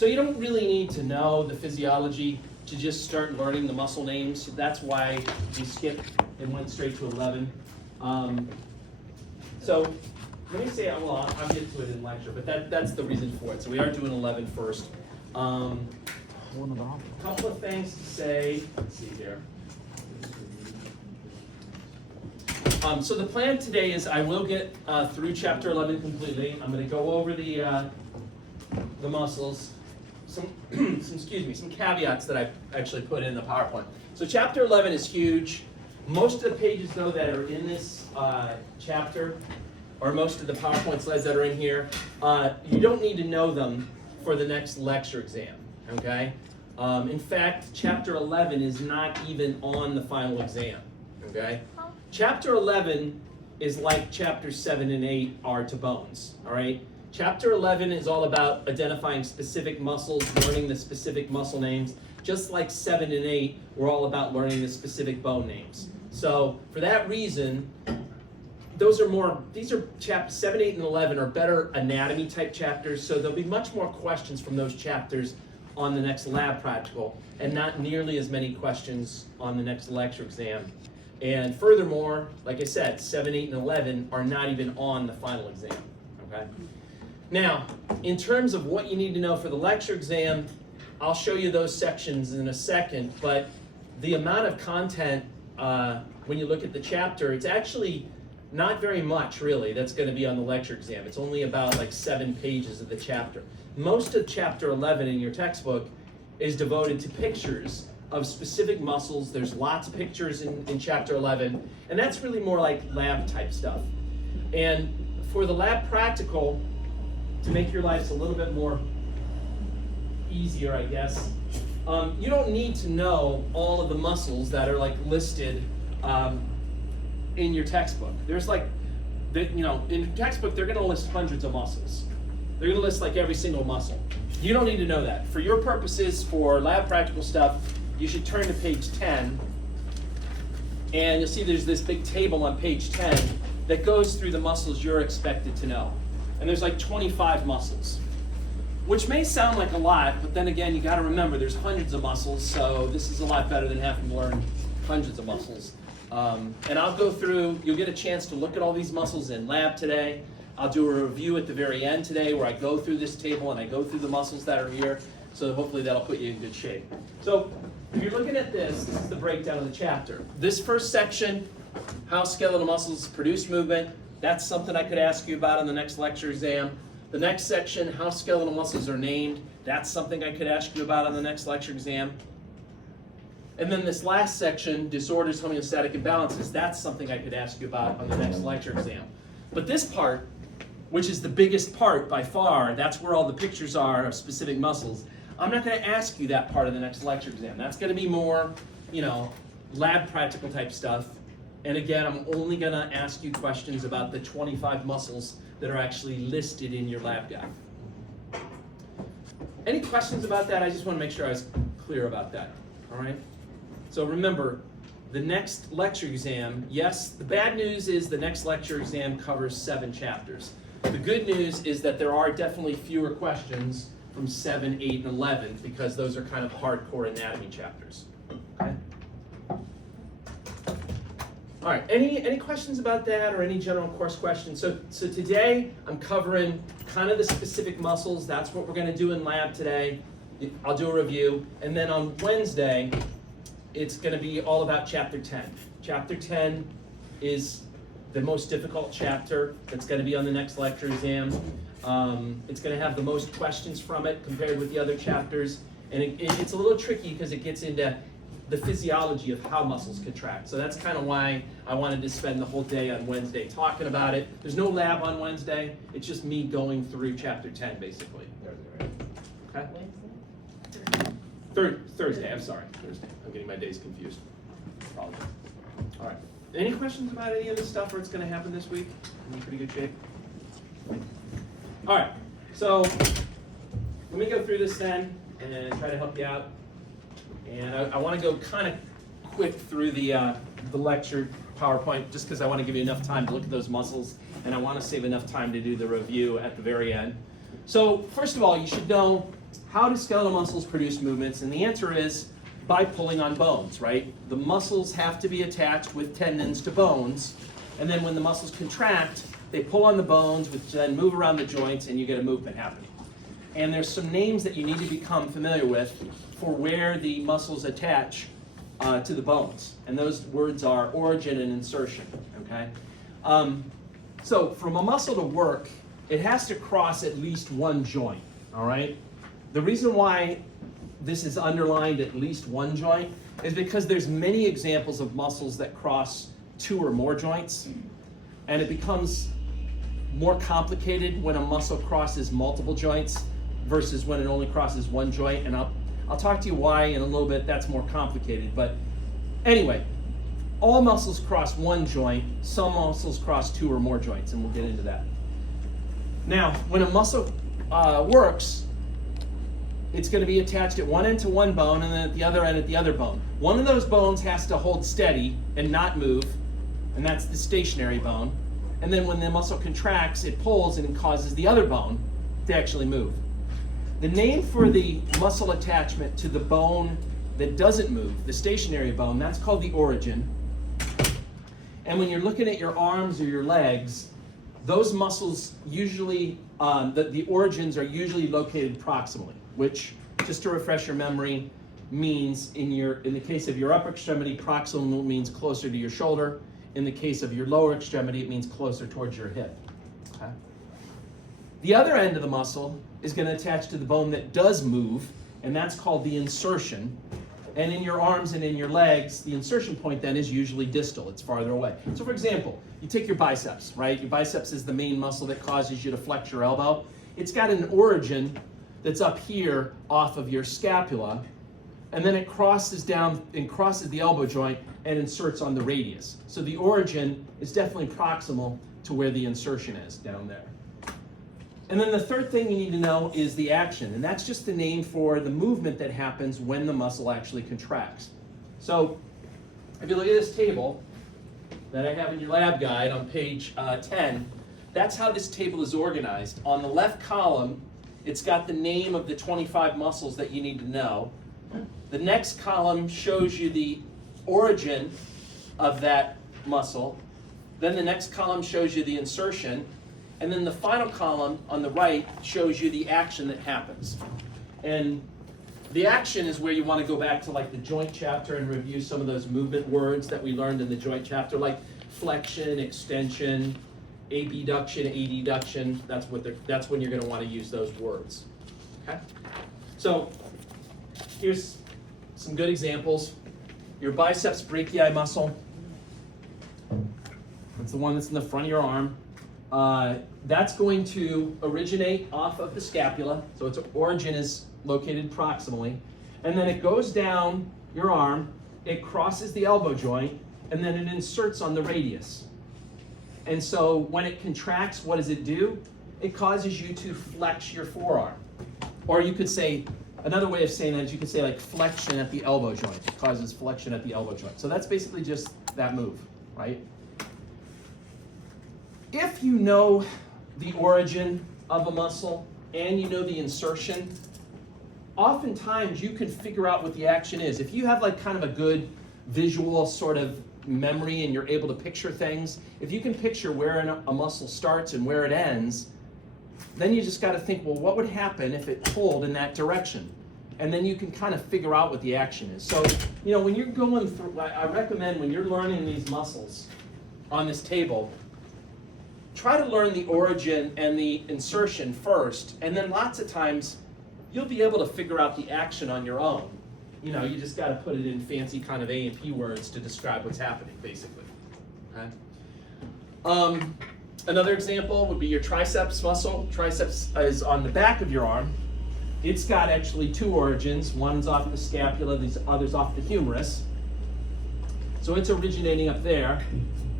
So you don't really need to know the physiology to just start learning the muscle names. That's why we skipped and went straight to 11. So let me say, well, I'll get to it in lecture, but that's the reason for it. So we are doing 11 first. A couple of things to say. Let's see here. So the plan today is I will get through chapter 11 completely. I'm going to go over the muscles. Some caveats that I've actually put in the PowerPoint. So chapter 11 is huge. Most of the pages, though, that are in this chapter, or most of the PowerPoint slides that are in here, you don't need to know them for the next lecture exam, okay? In fact, chapter 11 is not even on the final exam, okay? Chapter 11 is like chapters 7 and 8 are to bones, all right? Chapter 11 is all about identifying specific muscles, learning the specific muscle names. Just like 7 and 8, we're all about learning the specific bone names. So for that reason, these are chapters 7, 8, and 11 are better anatomy type chapters, so there'll be much more questions from those chapters on the next lab practical, and not nearly as many questions on the next lecture exam. And furthermore, like I said, 7, 8, and 11 are not even on the final exam, okay? Now, in terms of what you need to know for the lecture exam, I'll show you those sections in a second, but the amount of content, when you look at the chapter, it's actually not very much, really, that's going to be on the lecture exam. It's only about like 7 pages of the chapter. Most of chapter 11 in your textbook is devoted to pictures of specific muscles. There's lots of pictures in chapter 11, and that's really more like lab type stuff. And for the lab practical, to make your lives a little bit more easier, I guess, you don't need to know all of the muscles that are like listed in your textbook. There's like, in your textbook, they're gonna list hundreds of muscles. They're gonna list like every single muscle. You don't need to know that. For your purposes, for lab practical stuff, you should turn to page 10, and you'll see there's this big table on page 10 that goes through the muscles you're expected to know. And there's like 25 muscles, which may sound like a lot, but then again, you gotta remember there's hundreds of muscles, so this is a lot better than having to learn hundreds of muscles. And I'll go through, you'll get a chance to look at all these muscles in lab today. I'll do a review at the very end today where I go through this table and I go through the muscles that are here, so hopefully that'll put you in good shape. So if you're looking at this is the breakdown of the chapter. This first section, how skeletal muscles produce movement, that's something I could ask you about in the next lecture exam. The next section, how skeletal muscles are named, that's something I could ask you about on the next lecture exam. And then this last section, disorders, homeostatic imbalances, that's something I could ask you about on the next lecture exam. But this part, which is the biggest part by far, that's where all the pictures are of specific muscles, I'm not going to ask you that part of the next lecture exam. That's going to be more, lab practical type stuff. And again, I'm only going to ask you questions about the 25 muscles that are actually listed in your lab guide. Any questions about that? I just want to make sure I was clear about that. All right? So remember, the next lecture exam, yes, the bad news is the next lecture exam covers 7 chapters. The good news is that there are definitely fewer questions from 7, 8, and 11 because those are kind of hardcore anatomy chapters. Okay? All right, any questions about that or any general course questions? So today I'm covering kind of the specific muscles. That's what we're going to do in lab today. I'll do a review. And then on Wednesday, it's going to be all about chapter 10. Chapter 10 is the most difficult chapter that's going to be on the next lecture exam. It's going to have the most questions from it compared with the other chapters. And it's a little tricky because it gets into the physiology of how muscles contract. So that's kind of why I wanted to spend the whole day on Wednesday talking about it. There's no lab on Wednesday. It's just me going through chapter 10, basically. Okay? Thursday, I'm sorry. Thursday. I'm getting my days confused. Apologize. All right. Any questions about any of this stuff or it's going to happen this week? I'm in pretty good shape. All right. So let me go through this then and try to help you out. And I want to go kind of quick through the lecture PowerPoint just because I want to give you enough time to look at those muscles and I want to save enough time to do the review at the very end. So first of all, you should know how do skeletal muscles produce movements? And the answer is by pulling on bones, right? The muscles have to be attached with tendons to bones, and then when the muscles contract, they pull on the bones, which then move around the joints, and you get a movement happening. And there's some names that you need to become familiar with for where the muscles attach to the bones. And those words are origin and insertion, okay? So from a muscle to work, it has to cross at least one joint, all right? The reason why this is underlined at least one joint is because there's many examples of muscles that cross two or more joints, and it becomes more complicated when a muscle crosses multiple joints versus when it only crosses one joint, and I'll talk to you why in a little bit that's more complicated. But anyway, all muscles cross one joint, some muscles cross two or more joints, and we'll get into that. Now, when a muscle works, it's going to be attached at one end to one bone and then at the other end at the other bone. One of those bones has to hold steady and not move, and that's the stationary bone. And then when the muscle contracts, it pulls and it causes the other bone to actually move. The name for the muscle attachment to the bone that doesn't move, the stationary bone, that's called the origin. And when you're looking at your arms or your legs, those muscles usually, the origins are usually located proximally, which, just to refresh your memory, means in the case of your upper extremity, proximal means closer to your shoulder. In the case of your lower extremity, it means closer towards your hip. Okay? The other end of the muscle is going to attach to the bone that does move, and that's called the insertion. And in your arms and in your legs, the insertion point then is usually distal. It's farther away. So for example, you take your biceps, right? Your biceps is the main muscle that causes you to flex your elbow. It's got an origin that's up here off of your scapula, and then it crosses down and crosses the elbow joint and inserts on the radius. So the origin is definitely proximal to where the insertion is down there. And then the third thing you need to know is the action, and that's just the name for the movement that happens when the muscle actually contracts. So if you look at this table that I have in your lab guide on page 10, that's how this table is organized. On the left column, it's got the name of the 25 muscles that you need to know. The next column shows you the origin of that muscle. Then the next column shows you the insertion. And then the final column on the right shows you the action that happens. And the action is where you want to go back to like the joint chapter and review some of those movement words that we learned in the joint chapter, like flexion, extension, abduction, adduction. That's when you're going to want to use those words. Okay? So here's some good examples. Your biceps brachii muscle. That's the one that's in the front of your arm. That's going to originate off of the scapula, so its origin is located proximally, and then it goes down your arm, it crosses the elbow joint, and then it inserts on the radius. And so when it contracts, what does it do? It causes you to flex your forearm. Or you could say, another way of saying that is you could say like flexion at the elbow joint. It causes flexion at the elbow joint. So that's basically just that move, right? If you know the origin of a muscle and you know the insertion, oftentimes you can figure out what the action is. If you have like kind of a good visual sort of memory and you're able to picture things, if you can picture where a muscle starts and where it ends, then you just got to think, well, what would happen if it pulled in that direction? And then you can kind of figure out what the action is. So, you know, when you're going through, I recommend when you're learning these muscles on this table, try to learn the origin and the insertion first, and then lots of times you'll be able to figure out the action on your own. You know, you just got to put it in fancy kind of A&P words to describe what's happening, basically. Okay? Another example would be your triceps muscle. Triceps is on the back of your arm. It's got actually two origins. One's off the scapula, the other's off the humerus. So it's originating up there.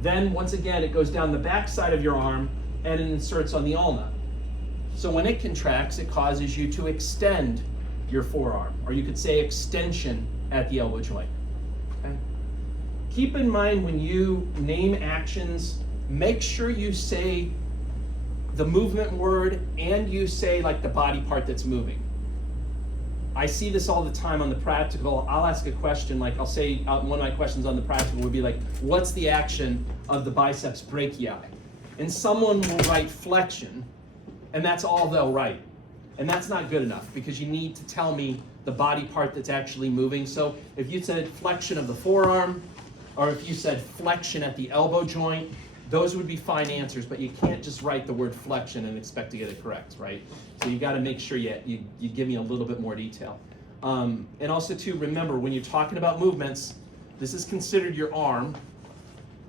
Then, once again, it goes down the back side of your arm and it inserts on the ulna. So when it contracts, it causes you to extend your forearm, or you could say extension at the elbow joint. Okay? Keep in mind when you name actions, make sure you say the movement word and you say like the body part that's moving. I see this all the time on the practical. I'll ask a question, like I'll say, one of my questions on the practical would be like, what's the action of the biceps brachii? And someone will write flexion, and that's all they'll write. And that's not good enough, because you need to tell me the body part that's actually moving. So if you said flexion of the forearm, or if you said flexion at the elbow joint, those would be fine answers, but you can't just write the word flexion and expect to get it correct, right? So you got to make sure you give me a little bit more detail. And also too, remember, when you're talking about movements, this is considered your arm,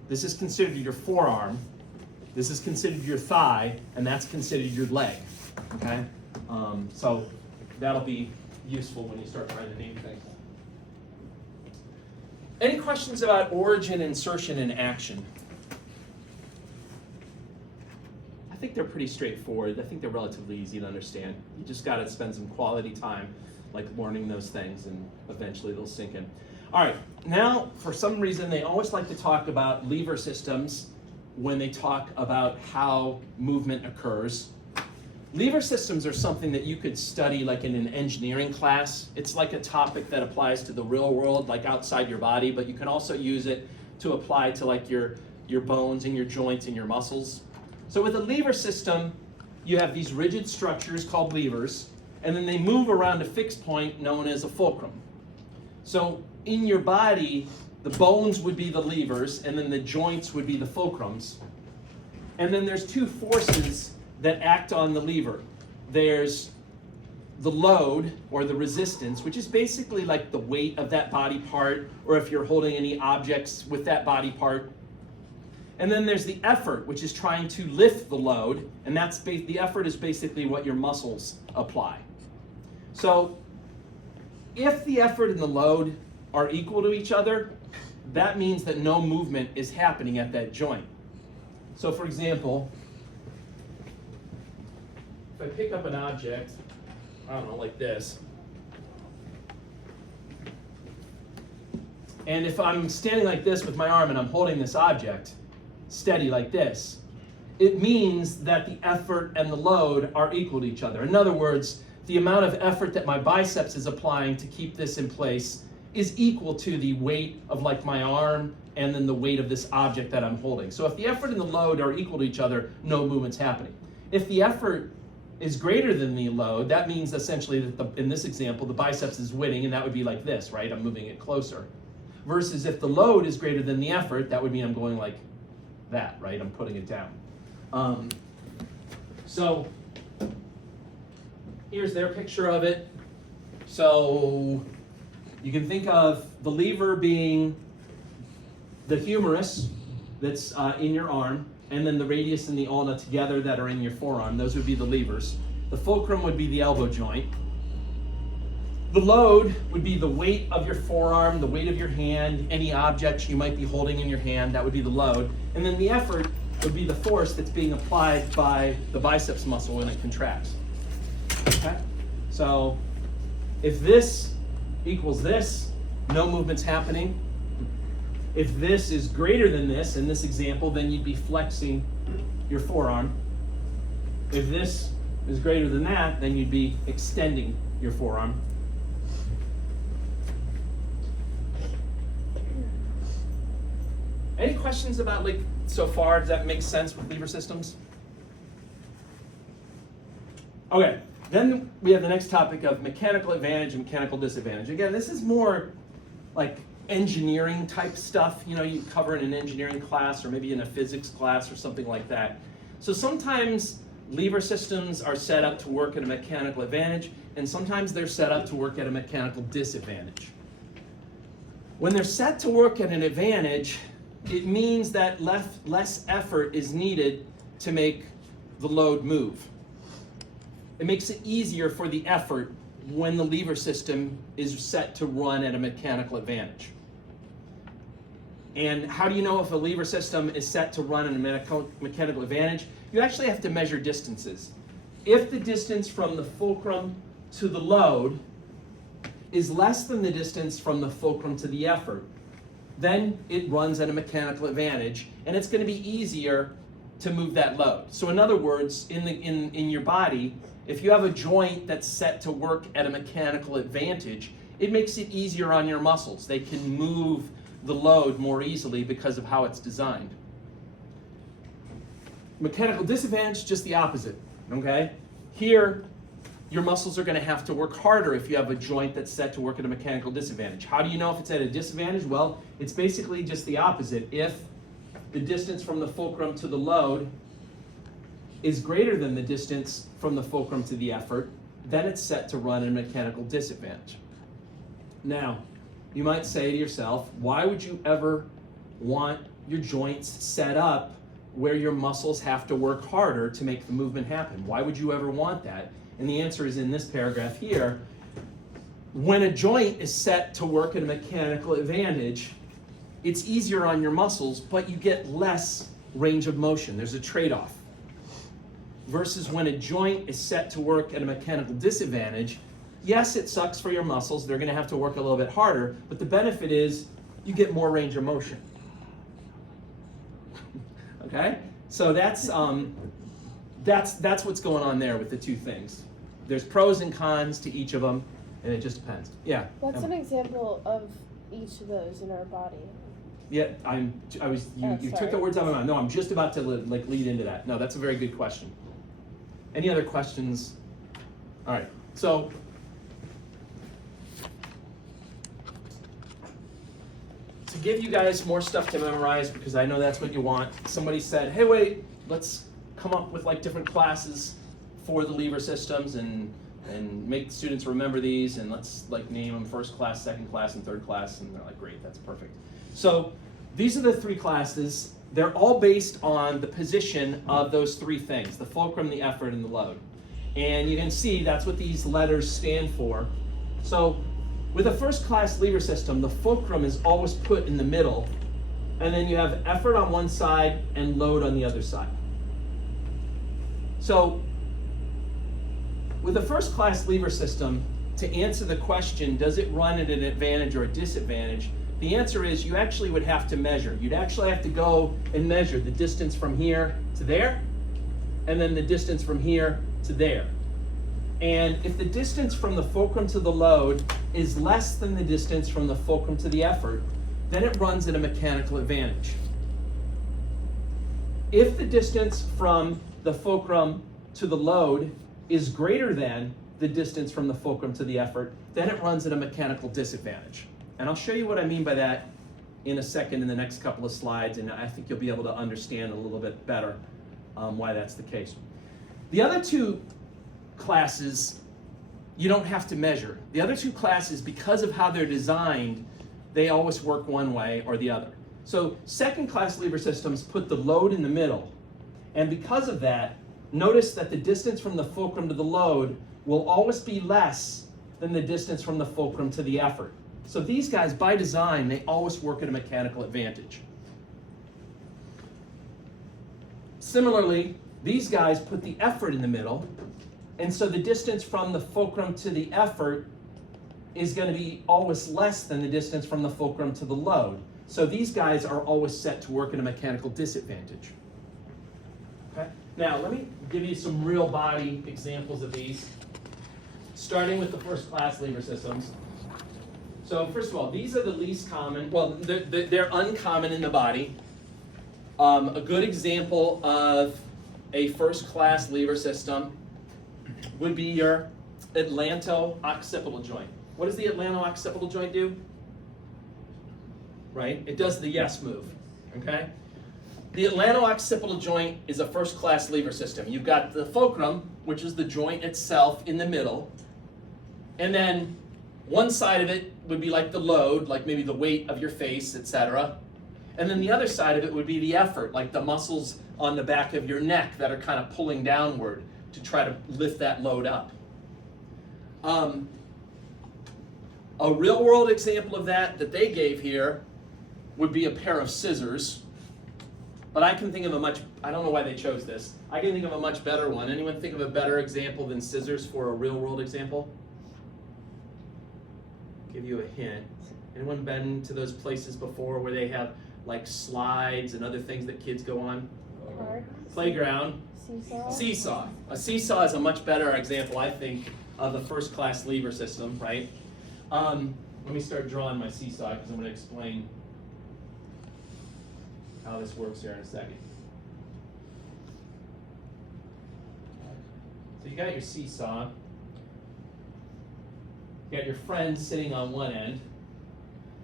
this is considered your forearm, this is considered your thigh, and that's considered your leg, okay? So that'll be useful when you start trying to name things. Any questions about origin, insertion, and action? I think they're pretty straightforward. I think they're relatively easy to understand. You just got to spend some quality time like learning those things, and eventually they'll sink in. All right, now for some reason they always like to talk about lever systems when they talk about how movement occurs. Lever systems are something that you could study like in an engineering class. It's like a topic that applies to the real world, like outside your body, but you can also use it to apply to like your bones and your joints and your muscles. So with a lever system, you have these rigid structures called levers, and then they move around a fixed point known as a fulcrum. So in your body, the bones would be the levers, and then the joints would be the fulcrums. And then there's two forces that act on the lever. There's the load, or the resistance, which is basically like the weight of that body part, or if you're holding any objects with that body part. And then there's the effort, which is trying to lift the load, and the effort is basically what your muscles apply. So if the effort and the load are equal to each other, that means that no movement is happening at that joint. So for example, if I pick up an object, I don't know, like this, and if I'm standing like this with my arm and I'm holding this object steady like this, it means that the effort and the load are equal to each other. In other words, the amount of effort that my biceps is applying to keep this in place is equal to the weight of like my arm and then the weight of this object that I'm holding. So if the effort and the load are equal to each other, no movement's happening. If the effort is greater than the load, that means essentially that in this example, the biceps is winning, and that would be like this, right? I'm moving it closer. Versus if the load is greater than the effort, that would mean I'm going like that, right? I'm putting it down. So here's their picture of it. So you can think of the lever being the humerus that's in your arm, and then the radius and the ulna together that are in your forearm. Those would be the levers. The fulcrum would be the elbow joint. The load would be the weight of your forearm, the weight of your hand, any objects you might be holding in your hand, that would be the load. And then the effort would be the force that's being applied by the biceps muscle when it contracts. Okay? So if this equals this, no movement's happening. If this is greater than this, in this example, then you'd be flexing your forearm. If this is greater than that, then you'd be extending your forearm. Any questions about like so far? Does that make sense with lever systems? Okay, then we have the next topic of mechanical advantage and mechanical disadvantage. Again, this is more like engineering type stuff, you know, you cover in an engineering class or maybe in a physics class or something like that. So sometimes lever systems are set up to work at a mechanical advantage, and sometimes they're set up to work at a mechanical disadvantage. When they're set to work at an advantage, it means that less effort is needed to make the load move. It makes it easier for the effort when the lever system is set to run at a mechanical advantage. And how do you know if a lever system is set to run at a mechanical advantage? You actually have to measure distances. If the distance from the fulcrum to the load is less than the distance from the fulcrum to the effort, then it runs at a mechanical advantage, and it's going to be easier to move that load. So in other words, in your body, if you have a joint that's set to work at a mechanical advantage, it makes it easier on your muscles. They can move the load more easily because of how it's designed. Mechanical disadvantage, just the opposite, okay? Here, your muscles are going to have to work harder if you have a joint that's set to work at a mechanical disadvantage. How do you know if it's at a disadvantage? Well, it's basically just the opposite. If the distance from the fulcrum to the load is greater than the distance from the fulcrum to the effort, then it's set to run at a mechanical disadvantage. Now, you might say to yourself, why would you ever want your joints set up where your muscles have to work harder to make the movement happen? Why would you ever want that? And the answer is in this paragraph here. When a joint is set to work at a mechanical advantage, it's easier on your muscles, but you get less range of motion. There's a trade-off. Versus when a joint is set to work at a mechanical disadvantage, yes, it sucks for your muscles. They're going to have to work a little bit harder, but the benefit is you get more range of motion. Okay? So that's what's going on there with the two things. There's pros and cons to each of them, and it just depends. Yeah. What's an example of each of those in our body? Yeah, you took the words out of my mouth. No, I'm just about to lead into that. No, that's a very good question. Any other questions? All right. So to give you guys more stuff to memorize, because I know that's what you want, somebody said, hey, wait, let's come up with different classes for the lever systems and make students remember these, and let's name them first class, second class, and third class. And they're like, great, that's perfect. So these are the three classes. They're all based on the position of those three things, the fulcrum, the effort, and the load. And you can see that's what these letters stand for. So with a first class lever system, the fulcrum is always put in the middle, and then you have effort on one side and load on the other side. So with a first class lever system, to answer the question, does it run at an advantage or a disadvantage? The answer is you actually would have to measure. You'd actually have to go and measure the distance from here to there, and then the distance from here to there. And if the distance from the fulcrum to the load is less than the distance from the fulcrum to the effort, then it runs at a mechanical advantage. If the distance from the fulcrum to the load is greater than the distance from the fulcrum to the effort, then it runs at a mechanical disadvantage. And I'll show you what I mean by that in a second in the next couple of slides, and I think you'll be able to understand a little bit better why that's the case. The other two classes, you don't have to measure. The other two classes, because of how they're designed, they always work one way or the other. So second class lever systems put the load in the middle, and because of that, notice that the distance from the fulcrum to the load will always be less than the distance from the fulcrum to the effort. So these guys, by design, they always work at a mechanical advantage. Similarly, these guys put the effort in the middle, and so the distance from the fulcrum to the effort is going to be always less than the distance from the fulcrum to the load. So these guys are always set to work at a mechanical disadvantage. Okay? Now, let me give you some real body examples of these, starting with the first class lever systems. So first of all, these are the least common, well, they're uncommon in the body. A good example of a first class lever system would be your atlanto-occipital joint. What does the atlanto-occipital joint do? Right? It does the yes move, okay? The atlanto-occipital joint is a first class lever system. You've got the fulcrum, which is the joint itself in the middle, and then one side of it would be like the load, like maybe the weight of your face, etc. And then the other side of it would be the effort, like the muscles on the back of your neck that are kind of pulling downward to try to lift that load up. A real world example of that they gave here would be a pair of scissors. But I can think of I don't know why they chose this. I can think of a much better one. Anyone think of a better example than scissors for a real world example? Give you a hint. Anyone been to those places before where they have slides and other things that kids go on? Playground. Seesaw. Seesaw. A seesaw is a much better example, I think, of the first-class lever system, right? Let me start drawing my seesaw because I'm going to explain how this works here in a second. So you got your seesaw. You got your friend sitting on one end.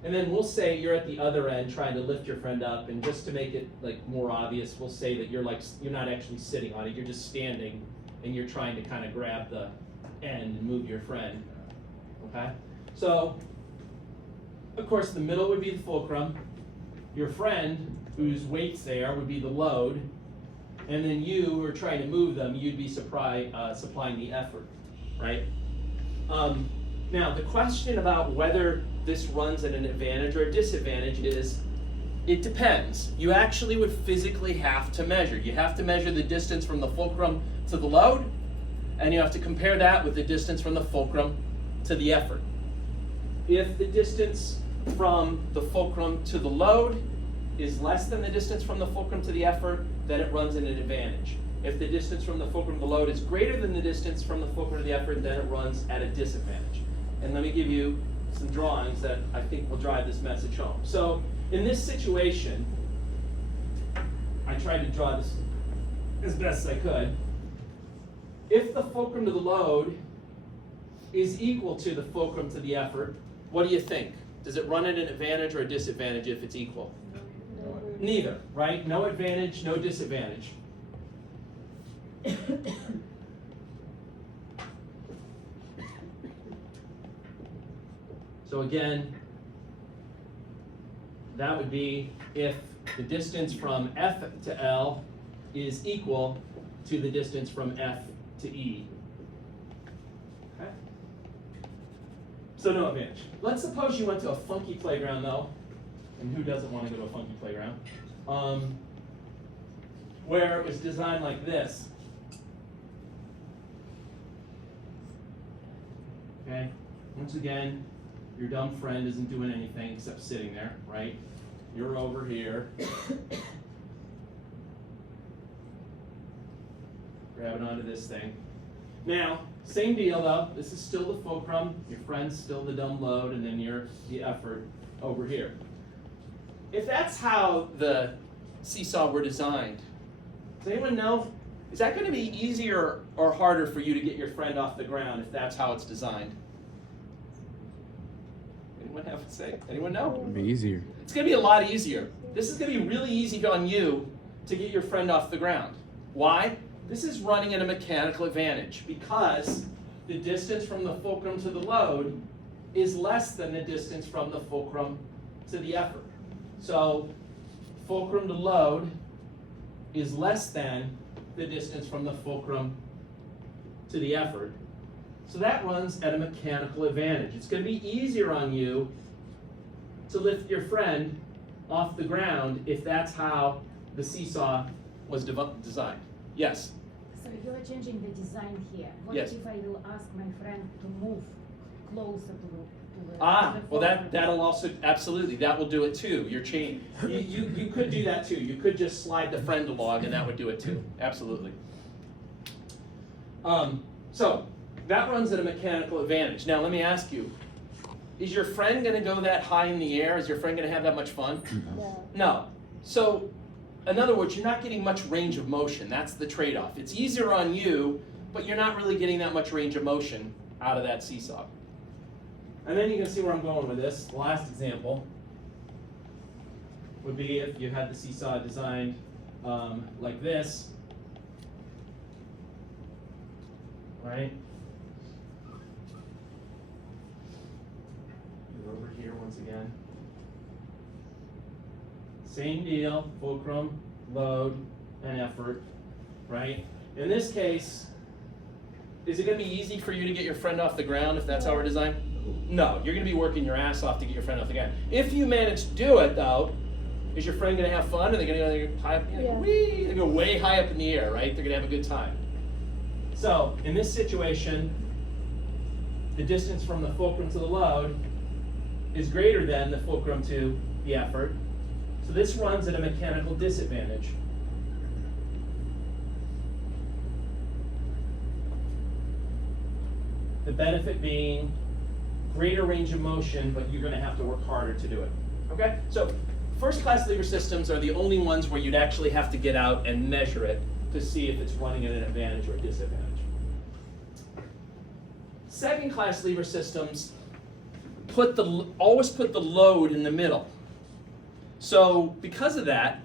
And then we'll say you're at the other end trying to lift your friend up, and just to make it like more obvious, we'll say that you're not actually sitting on it, you're just standing and you're trying to kind of grab the end and move your friend. Okay? So of course the middle would be the fulcrum. Your friend, whose weight's there, would be the load, and then you who are trying to move them, you'd be supplying the effort, right? Now the question about whether this runs at an advantage or a disadvantage is, it depends. You actually would physically have to measure. You have to measure the distance from the fulcrum to the load, and you have to compare that with the distance from the fulcrum to the effort. If the distance from the fulcrum to the load is less than the distance from the fulcrum to the effort, then it runs at an advantage. If the distance from the fulcrum to the load is greater than the distance from the fulcrum to the effort, then it runs at a disadvantage. And let me give you some drawings that I think will drive this message home. So in this situation, I tried to draw this as best as I could. If the fulcrum to the load is equal to the fulcrum to the effort, what do you think? Does it run at an advantage or a disadvantage if it's equal? Neither, right? No advantage, no disadvantage. So again, that would be if the distance from F to L is equal to the distance from F to E. Okay? So no advantage. Let's suppose you went to a funky playground though, and who doesn't want to go to a funky playground, where it was designed like this. Okay? Once again, your dumb friend isn't doing anything except sitting there, right? You're over here. Grabbing onto this thing. Now, same deal though. This is still the fulcrum. Your friend's still the dumb load, and then you're the effort over here. If that's how the seesaw were designed, does anyone know? Is that going to be easier or harder for you to get your friend off the ground if that's how it's designed? Anyone have to say? Anyone know? It'd be easier. It's going to be a lot easier. This is going to be really easy on you to get your friend off the ground. Why? This is running at a mechanical advantage because the distance from the fulcrum to the load is less than the distance from the fulcrum to the effort. So fulcrum to load is less than the distance from the fulcrum to the effort. So that runs at a mechanical advantage. It's going to be easier on you to lift your friend off the ground if that's how the seesaw was designed. Yes? So you are changing the design here. What Yes. if I will ask my friend to move closer to the Well that'll also, absolutely, that will do it too. You could do that too. You could just slide the friend along and that would do it too. Absolutely. So that runs at a mechanical advantage. Now let me ask you, is your friend going to go that high in the air? Is your friend going to have that much fun? No. No. So in other words, you're not getting much range of motion. That's the trade-off. It's easier on you, but you're not really getting that much range of motion out of that seesaw. And then you can see where I'm going with this. The last example would be if you had the seesaw designed like this, right? You're over here once again. Same deal, fulcrum, load, and effort, right? In this case, is it going to be easy for you to get your friend off the ground if that's how we're designed? No, you're going to be working your ass off to get your friend off the ground. If you manage to do it, though, is your friend going to have fun? Are they going to go high up? They go way high up in the air, right? They're going to have a good time. So, in this situation, the distance from the fulcrum to the load is greater than the fulcrum to the effort. So this runs at a mechanical disadvantage. The benefit being greater range of motion, but you're gonna have to work harder to do it. Okay? So first class lever systems are the only ones where you'd actually have to get out and measure it to see if it's running at an advantage or a disadvantage. Second class lever systems always put the load in the middle. So because of that,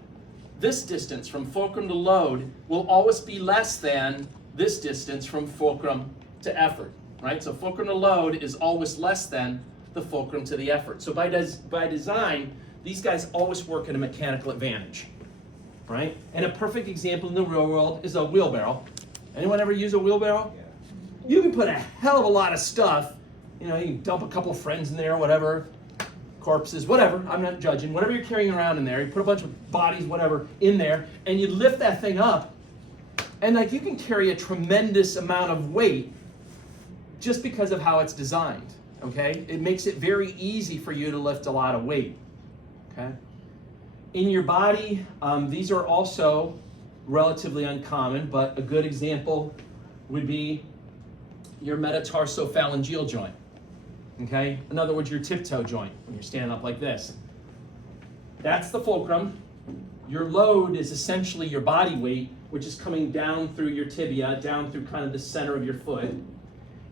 this distance from fulcrum to load will always be less than this distance from fulcrum to effort, right? So fulcrum to load is always less than the fulcrum to the effort. So by design, these guys always work at a mechanical advantage, right? And a perfect example in the real world is a wheelbarrow. Anyone ever use a wheelbarrow? You can put a hell of a lot of stuff, you know, you can dump a couple of friends in there, whatever, corpses, whatever, I'm not judging, whatever you're carrying around in there, you put a bunch of bodies, whatever, in there, and you lift that thing up, and like you can carry a tremendous amount of weight just because of how it's designed, okay? It makes it very easy for you to lift a lot of weight, okay? In your body, these are also relatively uncommon, but a good example would be your metatarsophalangeal joint. Okay? In other words, your tiptoe joint when you're standing up like this. That's the fulcrum. Your load is essentially your body weight, which is coming down through your tibia, down through kind of the center of your foot.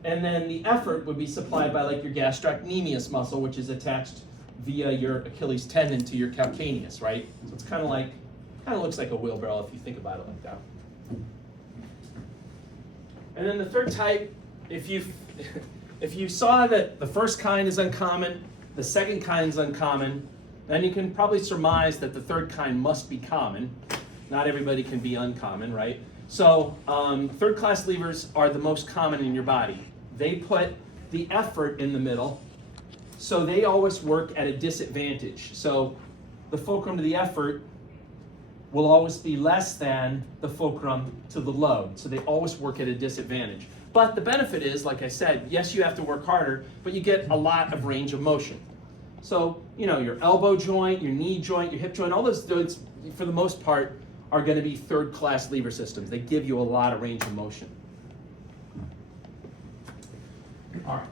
And then the effort would be supplied by like your gastrocnemius muscle, which is attached via your Achilles tendon to your calcaneus, right? So it's kind of looks like a wheelbarrow if you think about it like that. And then the third type, if you saw that the first kind is uncommon, the second kind is uncommon, then you can probably surmise that the third kind must be common. Not everybody can be uncommon, right? So third class levers are the most common in your body. They put the effort in the middle, so they always work at a disadvantage. So the fulcrum to the effort will always be less than the fulcrum to the load. So they always work at a disadvantage. But the benefit is, like I said, yes, you have to work harder, but you get a lot of range of motion. So, you know, your elbow joint, your knee joint, your hip joint, all those joints, for the most part, are going to be third class lever systems. They give you a lot of range of motion. All right.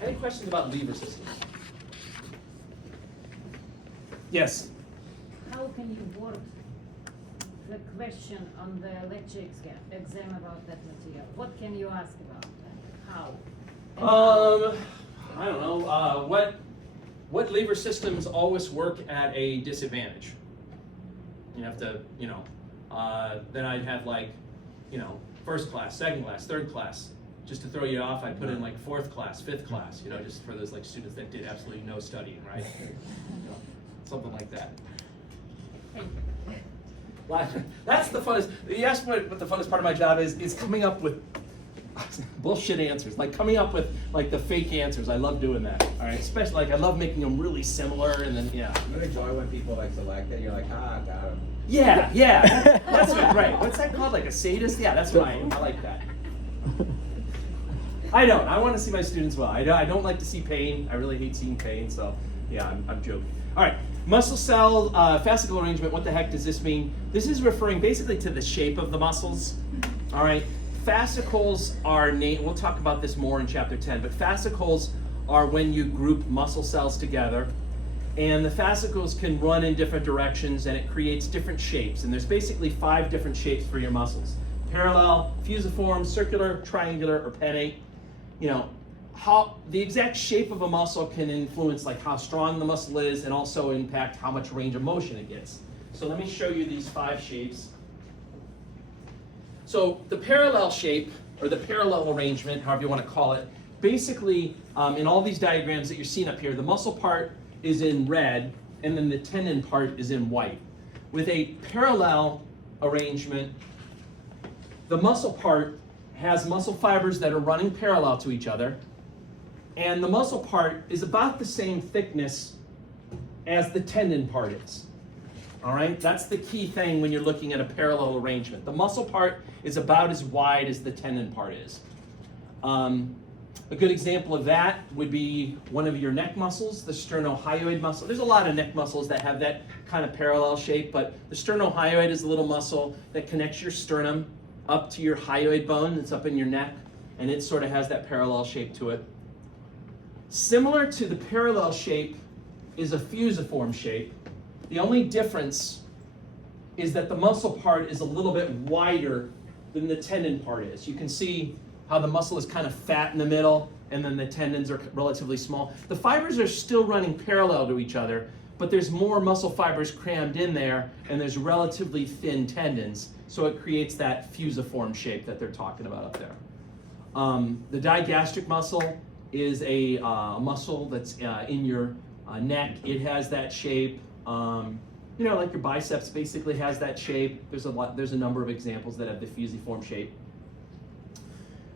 Any questions about lever systems? Yes? How can you word the question on the lecture exam about that material? What can you ask about that? How? I don't know. What lever systems always work at a disadvantage? You have to, you know, then I'd have like, you know, first class, second class, third class. Just to throw you off, I'd put in like fourth class, fifth class, you know, just for those like students that did absolutely no studying, right? You know, something like that. That's the funnest. You asked what the funnest part of my job is coming up with bullshit answers, like coming up with like the fake answers. I love doing that. All right, especially like I love making them really similar, and then yeah. You enjoy when people like select it. You're like, got him. Yeah. That's right. What's that called? Like a sadist? Yeah, that's what I am. I like that. I don't. I want to see my students well. I don't like to see pain. I really hate seeing pain. So yeah, I'm joking. All right. Muscle cell fascicle arrangement, what the heck does this mean? This is referring basically to the shape of the muscles. All right, fascicles are we'll talk about this more in chapter 10, but fascicles are when you group muscle cells together, and the fascicles can run in different directions and it creates different shapes, and there's basically 5 different shapes for your muscles: parallel, fusiform, circular, triangular, or pennate. You know, how the exact shape of a muscle can influence like how strong the muscle is and also impact how much range of motion it gets. So let me show you these 5 shapes. So the parallel shape, or the parallel arrangement, however you want to call it, basically in all these diagrams that you're seeing up here, the muscle part is in red and then the tendon part is in white. With a parallel arrangement, the muscle part has muscle fibers that are running parallel to each other, and the muscle part is about the same thickness as the tendon part is. All right, that's the key thing when you're looking at a parallel arrangement. The muscle part is about as wide as the tendon part is. A good example of that would be one of your neck muscles, the sternohyoid muscle. There's a lot of neck muscles that have that kind of parallel shape, but the sternohyoid is a little muscle that connects your sternum up to your hyoid bone that's up in your neck, and it sort of has that parallel shape to it. Similar to the parallel shape is a fusiform shape. The only difference is that the muscle part is a little bit wider than the tendon part is. You can see how the muscle is kind of fat in the middle, and then the tendons are relatively small. The fibers are still running parallel to each other, but there's more muscle fibers crammed in there, and there's relatively thin tendons, so it creates that fusiform shape that they're talking about up there. The digastric muscle is a muscle that's in your neck. It has that shape. You know, like your biceps basically has that shape. There's a number of examples that have the fusiform shape.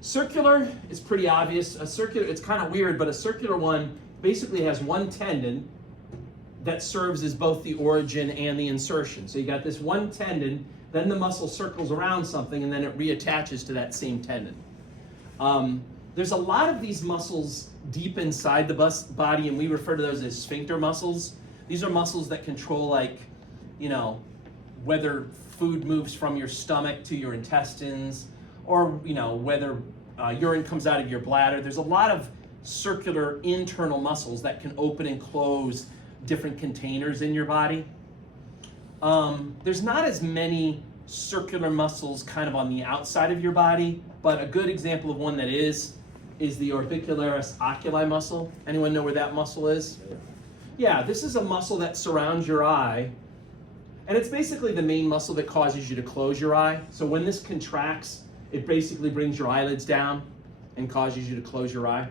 Circular is pretty obvious. It's kind of weird, but a circular one basically has one tendon that serves as both the origin and the insertion. So you got this one tendon, then the muscle circles around something, and then it reattaches to that same tendon. There's a lot of these muscles deep inside the body, and we refer to those as sphincter muscles. These are muscles that control, like, you know, whether food moves from your stomach to your intestines, or, you know, whether urine comes out of your bladder. There's a lot of circular internal muscles that can open and close different containers in your body. There's not as many circular muscles kind of on the outside of your body, but a good example of one that is the orbicularis oculi muscle. Anyone know where that muscle is? Yeah, this is a muscle that surrounds your eye, and it's basically the main muscle that causes you to close your eye. So when this contracts, it basically brings your eyelids down and causes you to close your eye.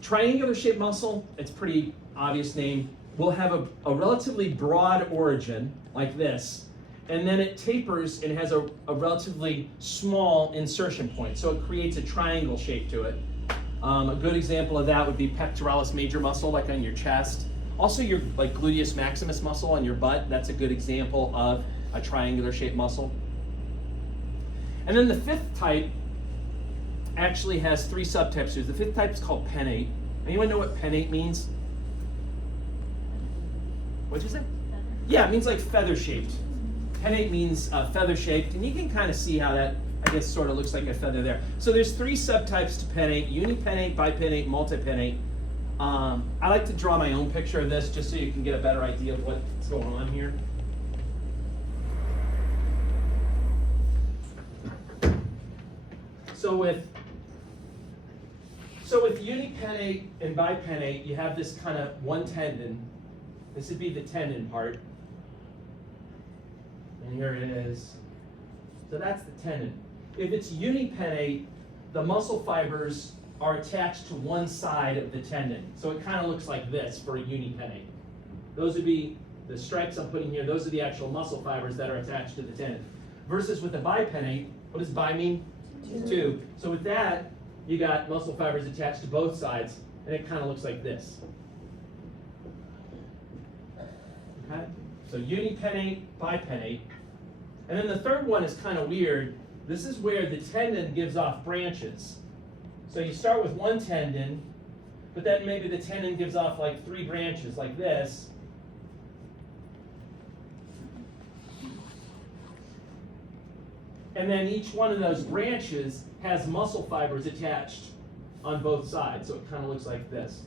Triangular shaped muscle, it's pretty obvious name, will have a relatively broad origin like this, and then it tapers and has a relatively small insertion point, so it creates a triangle shape to it. A good example of that would be pectoralis major muscle, like on your chest. Also your like gluteus maximus muscle on your butt, that's a good example of a triangular shaped muscle. And then the fifth type actually has three subtypes. The fifth type is called pennate. Anyone know what pennate means? What'd you say? Yeah, it means like feather-shaped. Pennate means feather-shaped, and you can kind of see how that, I guess, sort of looks like a feather there. So there's three subtypes to pennate: unipennate, bipennate, multipennate. I like to draw my own picture of this just so you can get a better idea of what's going on here. So with unipennate and bipennate, you have this kind of one tendon. This would be the tendon part. And here it is. So that's the tendon. If it's unipennate, the muscle fibers are attached to one side of the tendon. So it kind of looks like this for a unipennate. Those would be the stripes I'm putting here. Those are the actual muscle fibers that are attached to the tendon. Versus with a bipennate, what does bi mean? Two. So with that, you got muscle fibers attached to both sides, and it kind of looks like this. Okay? So unipennate, bipennate. And then the third one is kind of weird. This is where the tendon gives off branches. So you start with one tendon, but then maybe the tendon gives off like three branches like this. And then each one of those branches has muscle fibers attached on both sides. So it kind of looks like this.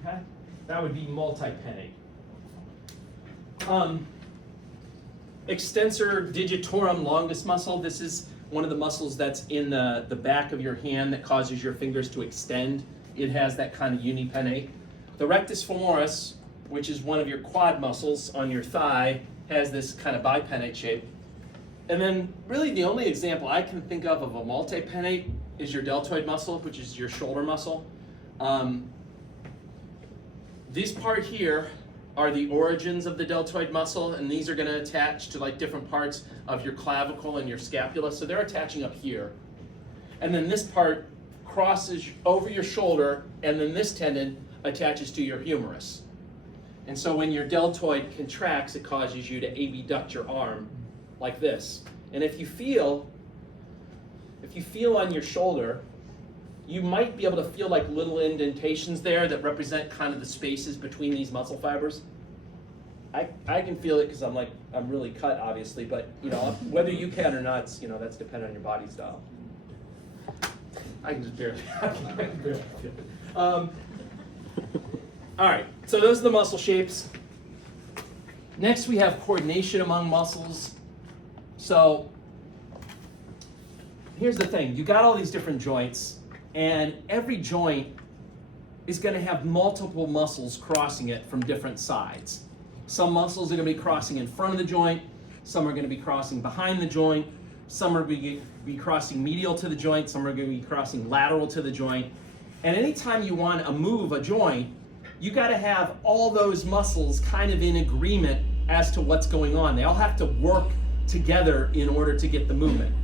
Okay? That would be multipennate. Extensor digitorum longus muscle. This is one of the muscles that's in the back of your hand that causes your fingers to extend. It has that kind of unipennate. The rectus femoris, which is one of your quad muscles on your thigh, has this kind of bipennate shape. And then really the only example I can think of a multipennate is your deltoid muscle, which is your shoulder muscle. These part here are the origins of the deltoid muscle, and these are going to attach to like different parts of your clavicle and your scapula. So they're attaching up here. And then this part crosses over your shoulder, and then this tendon attaches to your humerus. And so when your deltoid contracts, it causes you to abduct your arm like this. And if you feel if you feel on your shoulder, you might be able to feel like little indentations there that represent kind of the spaces between these muscle fibers. I can feel it because I'm really cut, obviously, but whether you can or not, that's dependent on your body style. I can just barely. I can barely feel it. All right, so those are the muscle shapes. Next, we have coordination among muscles. So here's the thing: you got all these different joints, and every joint is going to have multiple muscles crossing it from different sides. Some muscles are going to be crossing in front of the joint, some are going to be crossing behind the joint, some are going to be crossing medial to the joint, some are going to be crossing lateral to the joint. And anytime you want to move a joint, you got to have all those muscles kind of in agreement as to what's going on. They all have to work together in order to get the movement.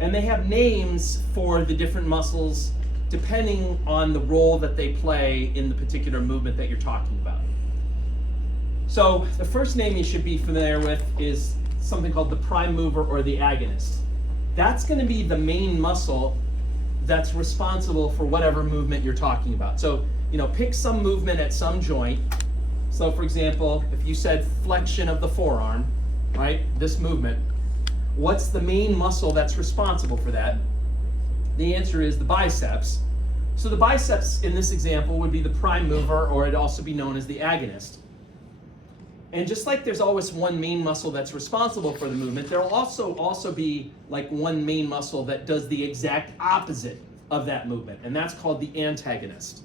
And they have names for the different muscles depending on the role that they play in the particular movement that you're talking about. So the first name you should be familiar with is something called the prime mover or the agonist. That's going to be the main muscle that's responsible for whatever movement you're talking about. So, pick some movement at some joint. So for example, if you said flexion of the forearm, right, this movement, what's the main muscle that's responsible for that? The answer is the biceps. So the biceps in this example would be the prime mover, or it'd also be known as the agonist. And just like there's always one main muscle that's responsible for the movement, there'll also be like one main muscle that does the exact opposite of that movement, and that's called the antagonist.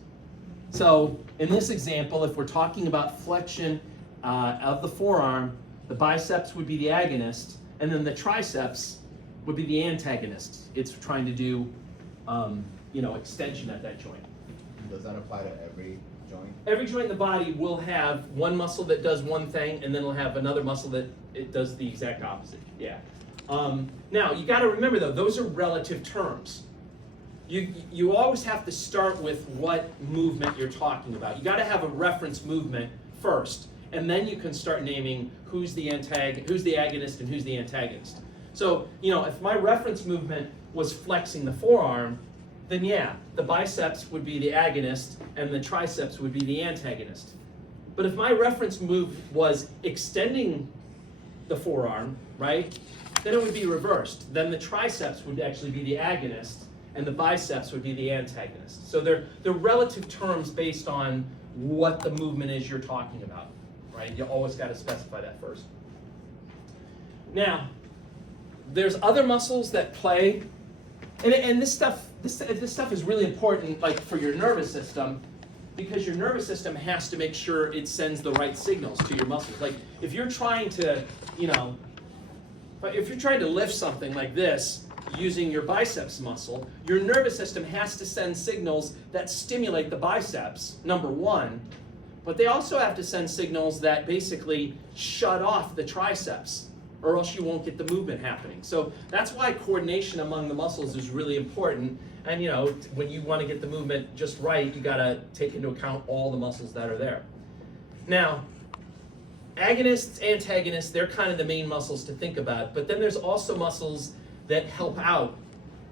So in this example, if we're talking about flexion of the forearm, the biceps would be the agonist, and then the triceps would be the antagonist. It's trying to do extension at that joint. Does that apply to every joint? Every joint in the body will have one muscle that does one thing, and then it'll have another muscle that it does the exact opposite. Yeah. Now, you got to remember, though, those are relative terms. You always have to start with what movement you're talking about. You got to have a reference movement first, and then you can start naming who's the agonist and who's the antagonist. So, if my reference movement was flexing the forearm, then yeah, the biceps would be the agonist and the triceps would be the antagonist. But if my reference move was extending the forearm, right, then it would be reversed. Then the triceps would actually be the agonist and the biceps would be the antagonist. So they're relative terms based on what the movement is you're talking about, right? You always got to specify that first. Now, there's other muscles that play, and this stuff is really important, like for your nervous system, because your nervous system has to make sure it sends the right signals to your muscles. Like if you're trying to, if you're trying to lift something like this using your biceps muscle, your nervous system has to send signals that stimulate the biceps, number one, but they also have to send signals that basically shut off the triceps, or else you won't get the movement happening. So that's why coordination among the muscles is really important. And when you want to get the movement just right, you got to take into account all the muscles that are there. Now, agonists, antagonists, they're kind of the main muscles to think about. But then there's also muscles that help out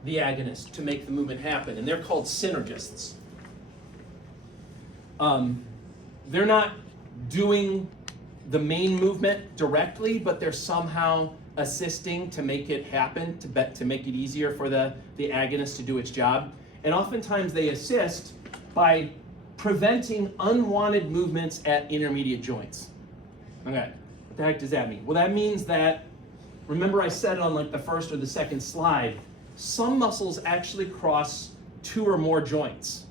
the agonist to make the movement happen, and they're called synergists. They're not doing the main movement directly, but they're somehow assisting to make it happen, to make it easier for the agonist to do its job. And oftentimes they assist by preventing unwanted movements at intermediate joints. Okay, what the heck does that mean? Well, that means that, remember I said on like the first or the second slide, some muscles actually cross two or more joints.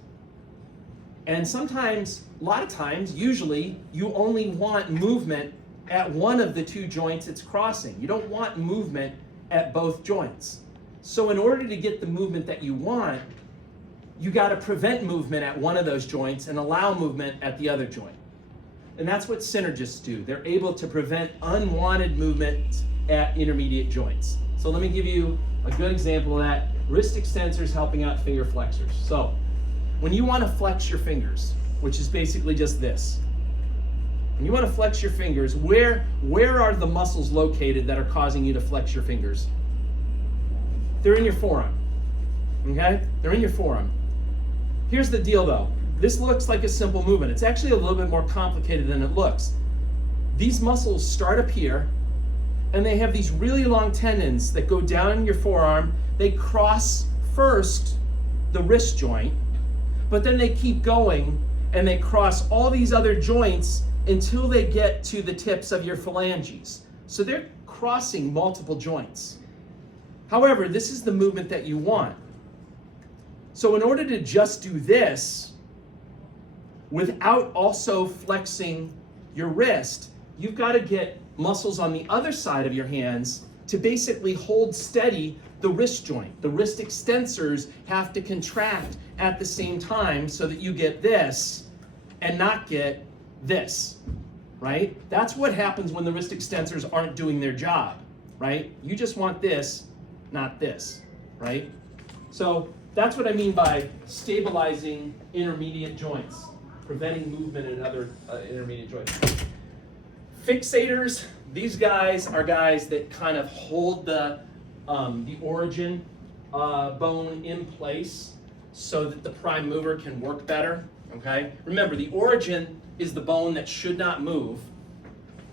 And sometimes, a lot of times, usually, you only want movement at one of the two joints it's crossing. You don't want movement at both joints. So in order to get the movement that you want, you got to prevent movement at one of those joints and allow movement at the other joint. And that's what synergists do. They're able to prevent unwanted movement at intermediate joints. So let me give you a good example of that. Wrist extensors helping out finger flexors. So when you want to flex your fingers, which is basically just this, when you want to flex your fingers, where are the muscles located that are causing you to flex your fingers? They're in your forearm. Okay? They're in your forearm. Here's the deal though. This looks like a simple movement. It's actually a little bit more complicated than it looks. These muscles start up here, and they have these really long tendons that go down in your forearm. They cross first the wrist joint, but then they keep going and they cross all these other joints until they get to the tips of your phalanges. So they're crossing multiple joints. However, this is the movement that you want. So in order to just do this without also flexing your wrist, you've got to get muscles on the other side of your hands to basically hold steady the wrist joint. The wrist extensors have to contract at the same time so that you get this and not get this, right? That's what happens when the wrist extensors aren't doing their job, right? You just want this, not this, right? So that's what I mean by stabilizing intermediate joints, preventing movement in other intermediate joints. Fixators, these guys are guys that kind of hold the origin bone in place so that the prime mover can work better, okay? Remember, the origin is the bone that should not move,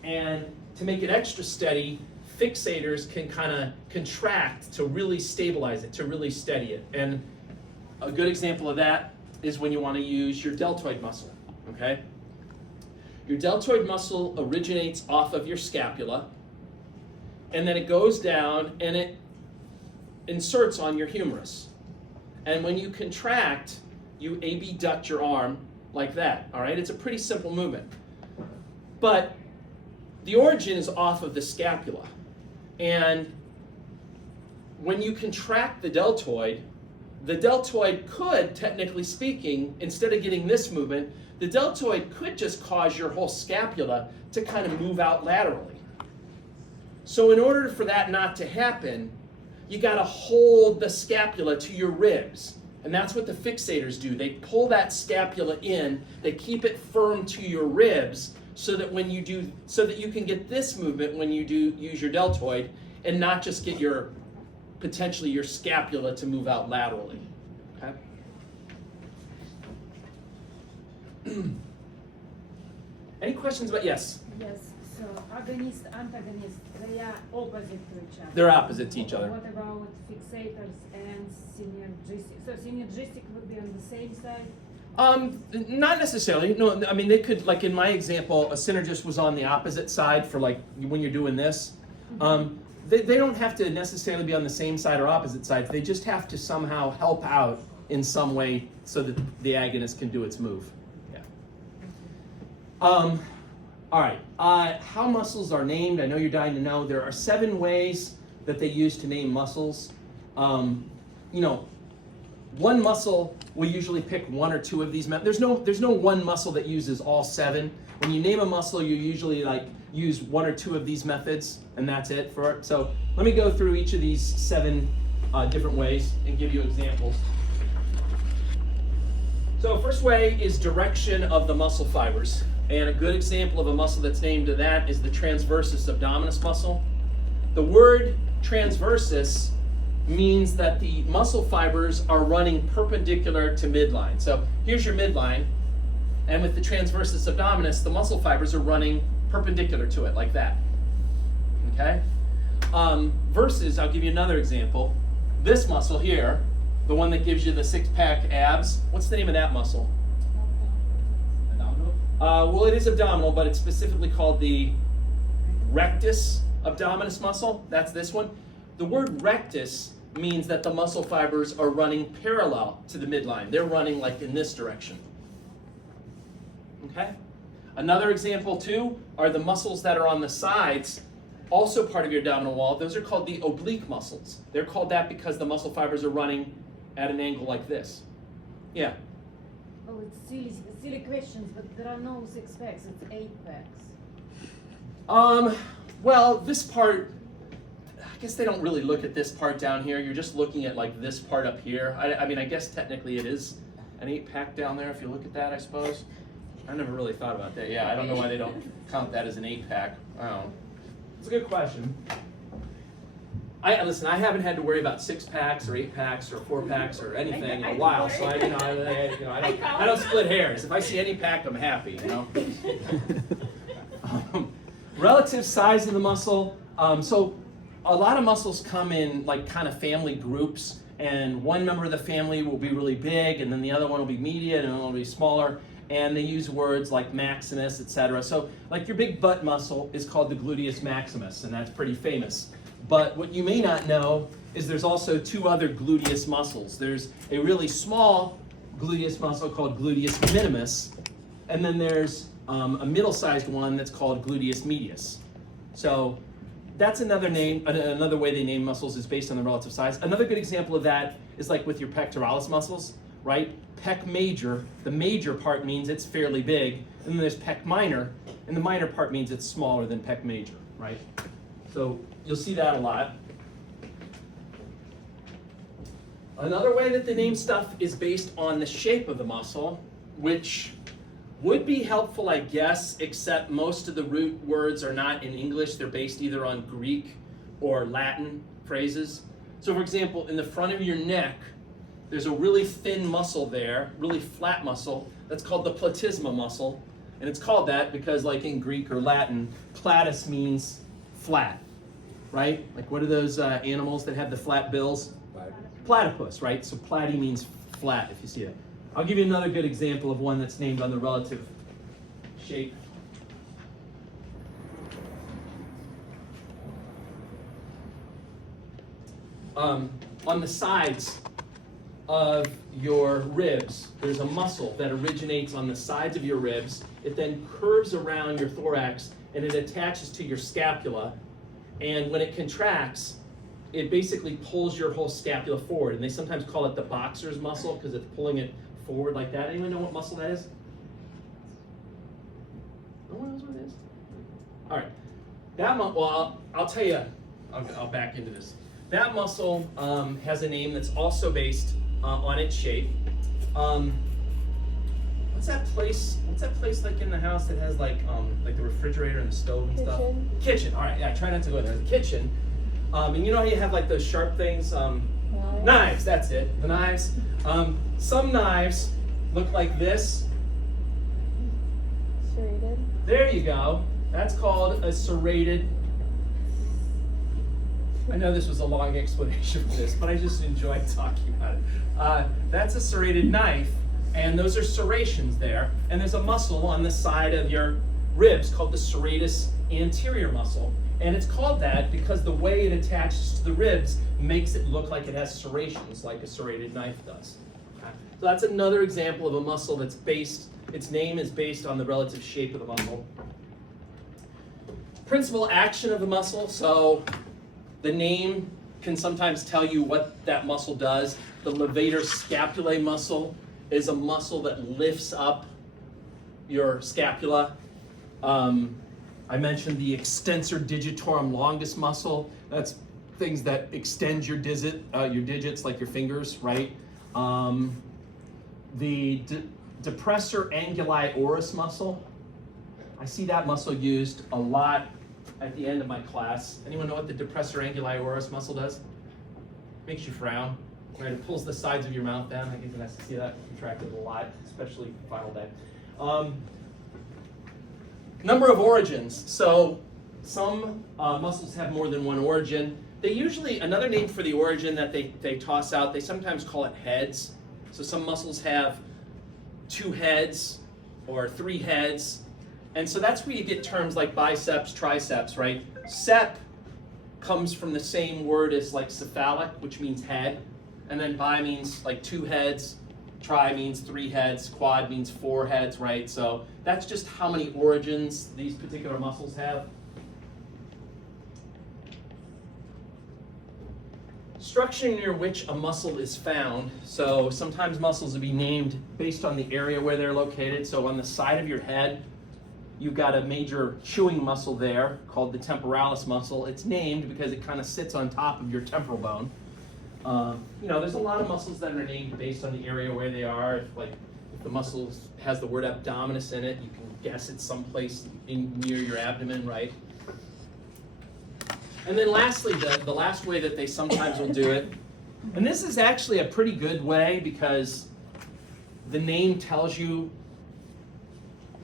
and to make it extra steady, fixators can kind of contract to really stabilize it, to really steady it. And a good example of that is when you want to use your deltoid muscle, okay? Your deltoid muscle originates off of your scapula, and then it goes down and it inserts on your humerus. And when you contract, you abduct your arm like that, all right? It's a pretty simple movement. But the origin is off of the scapula. And when you contract the deltoid could, technically speaking, instead of getting this movement, the deltoid could just cause your whole scapula to kind of move out laterally. So in order for that not to happen, you got to hold the scapula to your ribs. And that's what the fixators do. They pull that scapula in, they keep it firm to your ribs so that when you do, so that you can get this movement when you do use your deltoid and not just get your, potentially your scapula to move out laterally. Okay? Any questions about, yes? Yes, so agonist, antagonist, they are opposite to each other. They're opposite to each other. What about fixators and synergistic? So synergistic would be on the same side? Not necessarily. No, I mean, they could, like in my example, a synergist was on the opposite side for like when you're doing this. They don't have to necessarily be on the same side or opposite sides. They just have to somehow help out in some way so that the agonist can do its move. Yeah. All right. How muscles are named? I know you're dying to know. There are 7 ways that they use to name muscles. You know, one muscle will usually pick 1 or 2 of these. There's no one muscle that uses all 7. When you name a muscle, you usually use 1 or 2 of these methods, and that's it for it. So let me go through each of these 7 different ways and give you examples. So first way is direction of the muscle fibers. And a good example of a muscle that's named to that is the transversus abdominis muscle. The word transversus means that the muscle fibers are running perpendicular to midline. So here's your midline, and with the transversus abdominis, the muscle fibers are running perpendicular to it, like that. Okay? Versus, I'll give you another example. This muscle here, the one that gives you the 6-pack abs, what's the name of that muscle? Well, it is abdominal, but it's specifically called the rectus abdominis muscle. That's this one. The word rectus means that the muscle fibers are running parallel to the midline. They're running like in this direction. Okay? Another example too are the muscles that are on the sides, also part of your abdominal wall. Those are called the oblique muscles. They're called that because the muscle fibers are running at an angle like this. Yeah? Oh, it's silly questions, but there are no 6 packs, it's 8 packs. Well, this part, I guess they don't really look at this part down here. You're just looking at like this part up here. I mean, I guess technically it is an 8-pack down there if you look at that, I suppose. I never really thought about that. Yeah, I don't know why they don't count that as an 8-pack. I don't know. It's a good question. Listen, I haven't had to worry about 6-packs or 8-packs or 4-packs or anything in I a do while, worry. so I don't split hairs. If I see any pack, I'm happy, you know? Relative size of the muscle. So a lot of muscles come in like kind of family groups, and one member of the family will be really big, and then the other one will be medium, and then one will be smaller. And they use words like maximus, etc. So like your big butt muscle is called the gluteus maximus, and that's pretty famous. But what you may not know is there's also 2 other gluteus muscles. There's a really small gluteus muscle called gluteus minimus, and then there's a middle-sized one that's called gluteus medius. So that's another name. Another way they name muscles is based on the relative size. Another good example of that is like with your pectoralis muscles, right? Pec major, the major part means it's fairly big, and then there's pec minor, and the minor part means it's smaller than pec major, right? So you'll see that a lot. Another way that they name stuff is based on the shape of the muscle, which would be helpful, I guess, except most of the root words are not in English. They're based either on Greek or Latin phrases. So for example, in the front of your neck, there's a really thin muscle there, really flat muscle, that's called the platysma muscle. And it's called that because like in Greek or Latin, platus means flat, right? Like what are those animals that have the flat bills? Platypus, right? So platy means flat, if you see it. I'll give you another good example of one that's named on the relative shape. On the sides of your ribs, there's a muscle that originates on the sides of your ribs. It then curves around your thorax and it attaches to your scapula. And when it contracts, it basically pulls your whole scapula forward. And they sometimes call it the boxer's muscle because it's pulling it forward like that. Anyone know what muscle that is? No one knows what it is? All right. Well, I'll tell you. I'll back into this. That muscle has a name that's also based on its shape. What's that place? What's that place like in the house that has like the refrigerator and the stove and stuff? Kitchen. All right. Yeah. Try not to go there. The kitchen. And you know how you have like those sharp things? Knives. That's it. The knives. Some knives look like this. Serrated. There you go. That's called a serrated. I know this was a long explanation for this, but I just enjoyed talking about it. That's a serrated knife, and those are serrations there. And there's a muscle on the side of your ribs called the serratus anterior muscle. And it's called that because the way it attaches to the ribs makes it look like it has serrations, like a serrated knife does. Okay? So that's another example of a muscle that's based, its name is based on the relative shape of the muscle. Principal action of the muscle, so the name can sometimes tell you what that muscle does. The levator scapulae muscle is a muscle that lifts up your scapula. I mentioned the extensor digitorum longus muscle. That's things that extend your digits, like your fingers, right? The depressor anguli oris muscle. I see that muscle used a lot at the end of my class. Anyone know what the depressor anguli oris muscle does? Makes you frown, right? It pulls the sides of your mouth down. I get to see that contracted a lot, especially final day. Number of origins. So some muscles have more than one origin. They usually, another name for the origin that they toss out, they sometimes call it heads. So some muscles have 2 heads or 3 heads. And so that's where you get terms like biceps, triceps, right? Sep comes from the same word as like cephalic, which means head. And then bi means like 2 heads. Tri means 3 heads, quad means 4 heads, right? So that's just how many origins these particular muscles have. Structure near which a muscle is found. So sometimes muscles will be named based on the area where they're located. So on the side of your head, you've got a major chewing muscle there called the temporalis muscle. It's named because it kind of sits on top of your temporal bone. There's a lot of muscles that are named based on the area where they are. If the muscle has the word abdominis in it, you can guess it's someplace near your abdomen, right? And then lastly, the last way that they sometimes will do it, and this is actually a pretty good way because the name tells you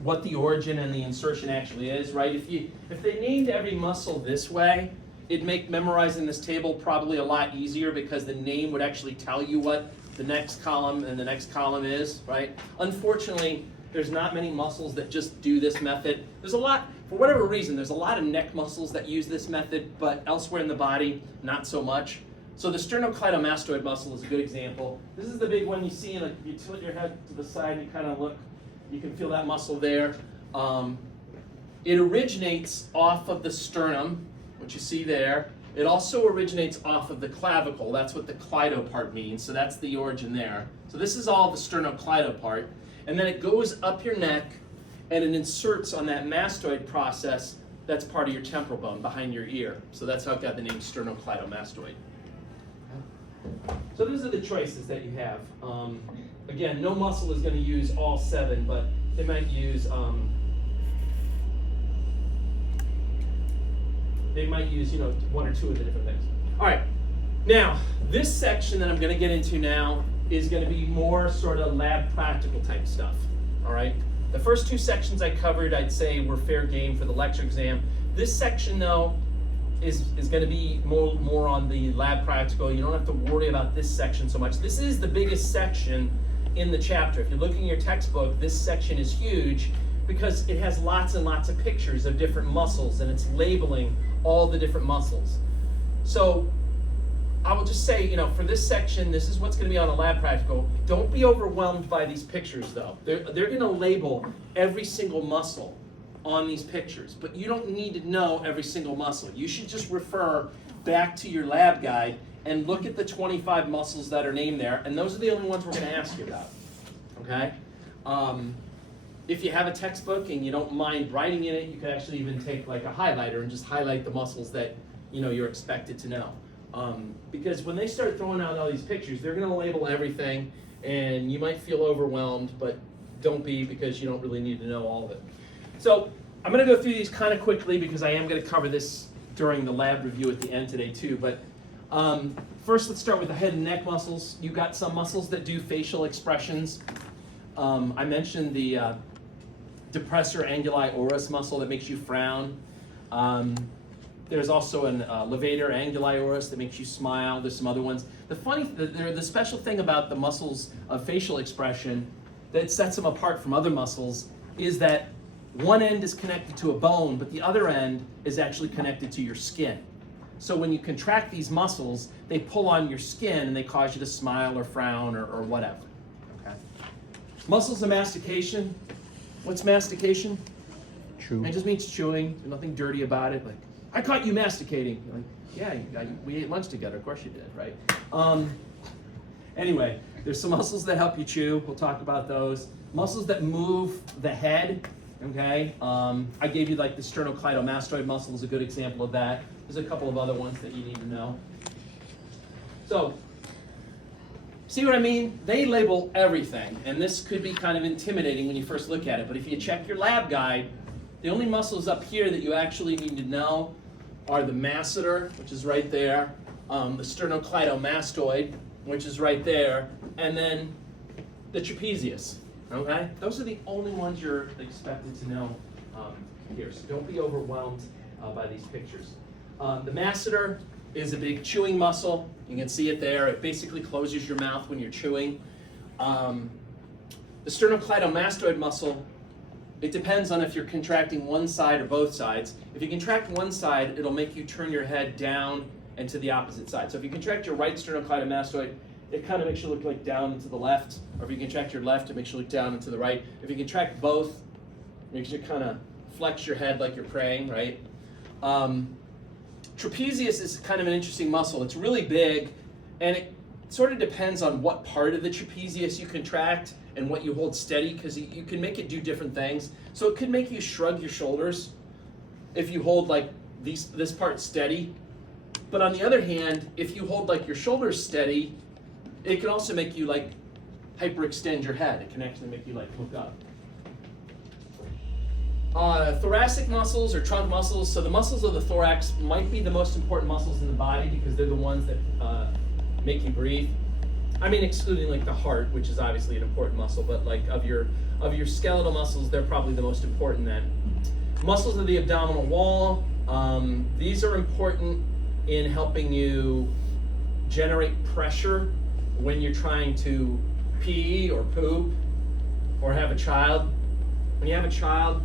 what the origin and the insertion actually is, right? If they named every muscle this way, it'd make memorizing this table probably a lot easier because the name would actually tell you what the next column and the next column is, right? Unfortunately, there's not many muscles that just do this method. There's a lot, for whatever reason, there's a lot of neck muscles that use this method, but elsewhere in the body, not so much. So the sternocleidomastoid muscle is a good example. This is the big one you see, like if you tilt your head to the side and you kind of look, you can feel that muscle there. It originates off of the sternum, which you see there. It also originates off of the clavicle. That's what the cleido part means, so that's the origin there. So this is all the sternocleido part. And then it goes up your neck and it inserts on that mastoid process that's part of your temporal bone behind your ear. So that's how it got the name sternocleidomastoid. So those are the choices that you have. Again, no muscle is going to use all 7, but they might use you know, 1 or 2 of the different things. All right. Now, this section that I'm going to get into now is going to be more sort of lab practical type stuff. All right. The first 2 sections I covered, I'd say, were fair game for the lecture exam. This section, though, is going to be more on the lab practical. You don't have to worry about this section so much. This is the biggest section in the chapter. If you're looking at your textbook, this section is huge because it has lots and lots of pictures of different muscles and it's labeling all the different muscles. So I will just say, you know, for this section, this is what's going to be on the lab practical. Don't be overwhelmed by these pictures, though. They're going to label every single muscle on these pictures, but you don't need to know every single muscle. You should just refer back to your lab guide and look at the 25 muscles that are named there, and those are the only ones we're going to ask you about, okay? If you have a textbook and you don't mind writing in it, you could actually even take like a highlighter and just highlight the muscles that you know you're expected to know. Because when they start throwing out all these pictures, they're going to label everything, and you might feel overwhelmed, but don't be, because you don't really need to know all of it. So I'm going to go through these kind of quickly because I am going to cover this during the lab review at the end today too. But first, let's start with the head and neck muscles. You've got some muscles that do facial expressions. I mentioned the depressor anguli oris muscle that makes you frown. There's also an levator anguli oris that makes you smile. There's some other ones. The special thing about the muscles of facial expression that sets them apart from other muscles is that one end is connected to a bone, but the other end is actually connected to your skin. So when you contract these muscles, they pull on your skin and they cause you to smile or frown or whatever. Okay. Muscles of mastication. What's mastication? Chew. It just means chewing. There's nothing dirty about it. Like, I caught you masticating. You're like, yeah, we ate lunch together. Of course you did, right? Anyway, there's some muscles that help you chew. We'll talk about those. Muscles that move the head. Okay. I gave you like the sternocleidomastoid muscle is a good example of that. There's a couple of other ones that you need to know. So, see what I mean? They label everything, and this could be kind of intimidating when you first look at it, but if you check your lab guide, the only muscles up here that you actually need to know are the masseter, which is right there, the sternocleidomastoid, which is right there, and then the trapezius, okay? Those are the only ones you're expected to know here, so don't be overwhelmed by these pictures. The masseter is a big chewing muscle. You can see it there. It basically closes your mouth when you're chewing. The sternocleidomastoid muscle, it depends on if you're contracting one side or both sides. If you contract one side, it'll make you turn your head down and to the opposite side. So if you contract your right sternocleidomastoid, it kind of makes you look like down and to the left. Or if you contract your left, it makes you look down and to the right. If you contract both, it makes you kind of flex your head like you're praying, right? Trapezius is kind of an interesting muscle. It's really big, and it sort of depends on what part of the trapezius you contract and what you hold steady, because you can make it do different things. So it could make you shrug your shoulders if you hold like this part steady. But on the other hand, if you hold like your shoulders steady, it can also make you like hyperextend your head. It can actually make you like look up. Thoracic muscles or trunk muscles. So the muscles of the thorax might be the most important muscles in the body because they're the ones that make you breathe. I mean, excluding like the heart, which is obviously an important muscle, but like of your skeletal muscles, they're probably the most important then. Muscles of the abdominal wall. These are important in helping you generate pressure when you're trying to pee or poop or have a child. When you have a child,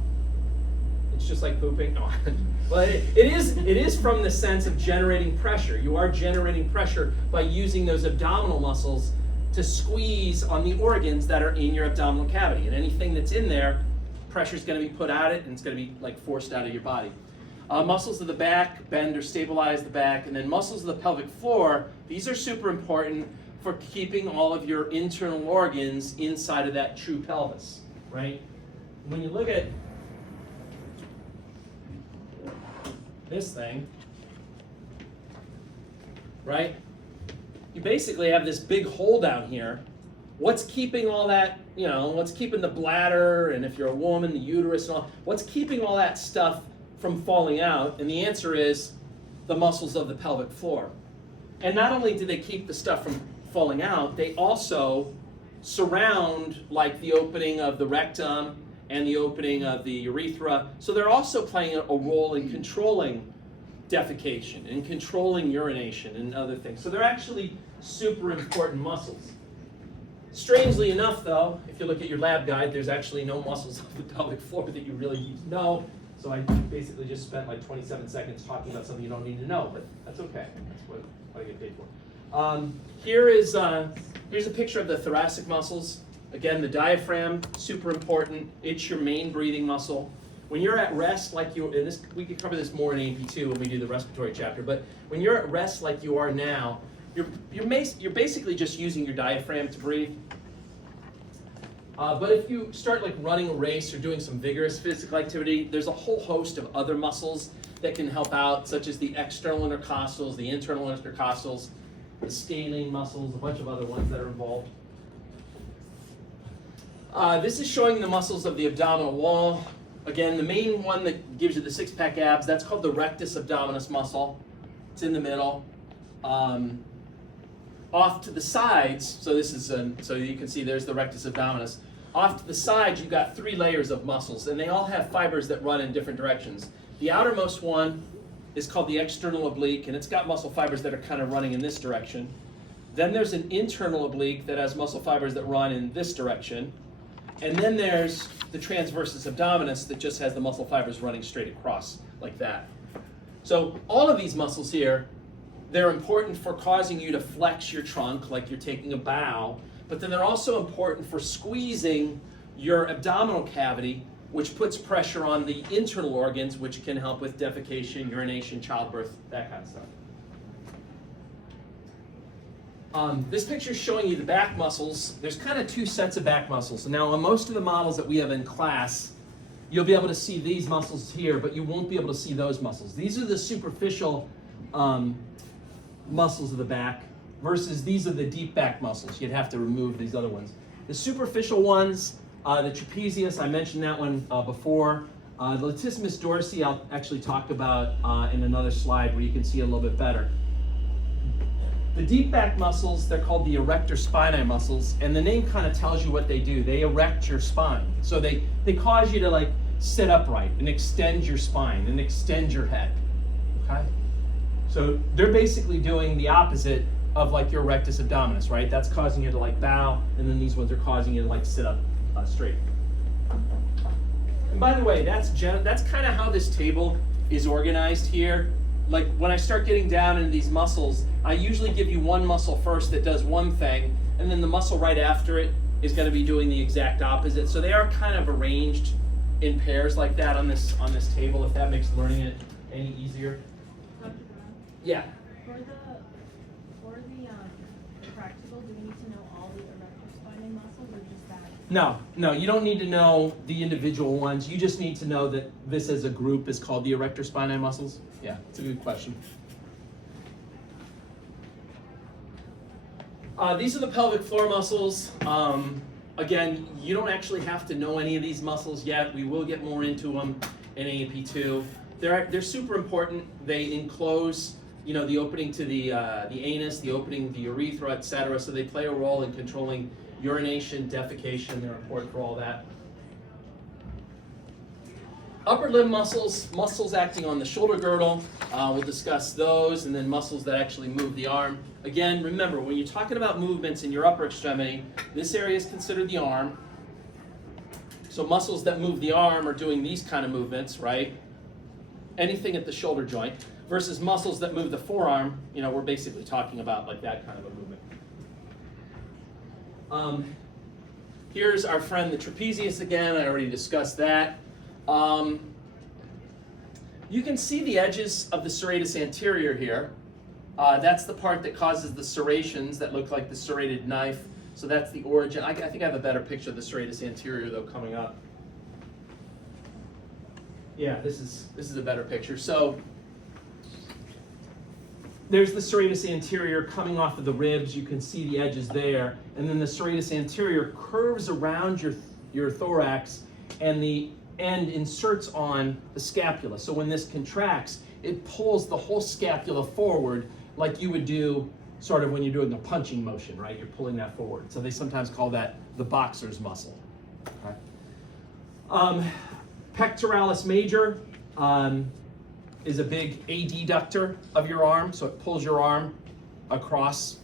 it's just like pooping. No. But it is from the sense of generating pressure. You are generating pressure by using those abdominal muscles to squeeze on the organs that are in your abdominal cavity. And anything that's in there, pressure is going to be put at it, and it's going to be like forced out of your body. Muscles of the back bend or stabilize the back, and then muscles of the pelvic floor. These are super important for keeping all of your internal organs inside of that true pelvis, right? When you look at this thing, right? You basically have this big hole down here. What's keeping all that, what's keeping the bladder, and if you're a woman, the uterus and all, what's keeping all that stuff from falling out? And the answer is the muscles of the pelvic floor. And not only do they keep the stuff from falling out, they also surround like the opening of the rectum and the opening of the urethra. So they're also playing a role in controlling defecation and controlling urination and other things. So they're actually super important muscles. Strangely enough, though, if you look at your lab guide, there's actually no muscles of the pelvic floor that you really need to know. So I basically just spent like 27 seconds talking about something you don't need to know, but that's okay. That's what I get paid for. Here's a picture of the thoracic muscles. Again, the diaphragm, super important. It's your main breathing muscle. When you're at rest, like you, and this, we could cover this more in AP2 when we do the respiratory chapter, but when you're at rest like you are now, you're basically just using your diaphragm to breathe. But if you start like running a race or doing some vigorous physical activity, there's a whole host of other muscles that can help out, such as the external intercostals, the internal intercostals, the scalene muscles, a bunch of other ones that are involved. This is showing the muscles of the abdominal wall. Again, the main one that gives you the six-pack abs, that's called the rectus abdominis muscle. It's in the middle. Off to the sides, so this is, so you can see there's the rectus abdominis. Off to the sides, you've got 3 layers of muscles, and they all have fibers that run in different directions. The outermost one is called the external oblique, and it's got muscle fibers that are kind of running in this direction. Then there's an internal oblique that has muscle fibers that run in this direction. And then there's the transversus abdominis that just has the muscle fibers running straight across like that. So all of these muscles here, they're important for causing you to flex your trunk like you're taking a bow, but then they're also important for squeezing your abdominal cavity, which puts pressure on the internal organs, which can help with defecation, urination, childbirth, that kind of stuff. This picture is showing you the back muscles. There's kind of 2 sets of back muscles. Now, on most of the models that we have in class, you'll be able to see these muscles here, but you won't be able to see those muscles. These are the superficial muscles of the back versus these are the deep back muscles. You'd have to remove these other ones. The superficial ones, the trapezius, I mentioned that one before. The latissimus dorsi I'll actually talk about in another slide where you can see it a little bit better. The deep back muscles, they're called the erector spinae muscles, and the name kind of tells you what they do. They erect your spine. So they cause you to like sit upright and extend your spine and extend your head, okay? So they're basically doing the opposite of like your rectus abdominis, right? That's causing you to like bow, and then these ones are causing you to like sit up straight. And by the way, that's kind of how this table is organized here. Like when I start getting down into these muscles, I usually give you one muscle first that does one thing, and then the muscle right after it is going to be doing the exact opposite. So they are kind of arranged in pairs like that on this table, if that makes learning it any easier. Dr. Brown, Yeah. for the practical, do we need to know all the erector spinae muscles or just that? No, you don't need to know the individual ones. You just need to know that this as a group is called the erector spinae muscles. Yeah, it's a good question. These are the pelvic floor muscles. again, you don't actually have to know any of these muscles yet. We will get more into them in AAP2. They're super important. They enclose, the opening to the anus, the opening to the urethra, etc. So they play a role in controlling urination, defecation. They're important for all that. Upper limb muscles acting on the shoulder girdle. We'll discuss those, and then muscles that actually move the arm. Again, remember, when you're talking about movements in your upper extremity, this area is considered the arm. So muscles that move the arm are doing these kind of movements, right? Anything at the shoulder joint, versus muscles that move the forearm, we're basically talking about like that kind of a movement. Here's our friend the trapezius again. I already discussed that. You can see the edges of the serratus anterior here. That's the part that causes the serrations that look like the serrated knife. So that's the origin. I think I have a better picture of the serratus anterior though coming up. Yeah, this is a better picture. So there's the serratus anterior coming off of the ribs. You can see the edges there, and then the serratus anterior curves around your thorax, and the end inserts on the scapula. So when this contracts, it pulls the whole scapula forward like you would do sort of when you're doing a punching motion, right? You're pulling that forward. So they sometimes call that the boxer's muscle. Okay. Pectoralis major is a big adductor of your arm, so it pulls your arm across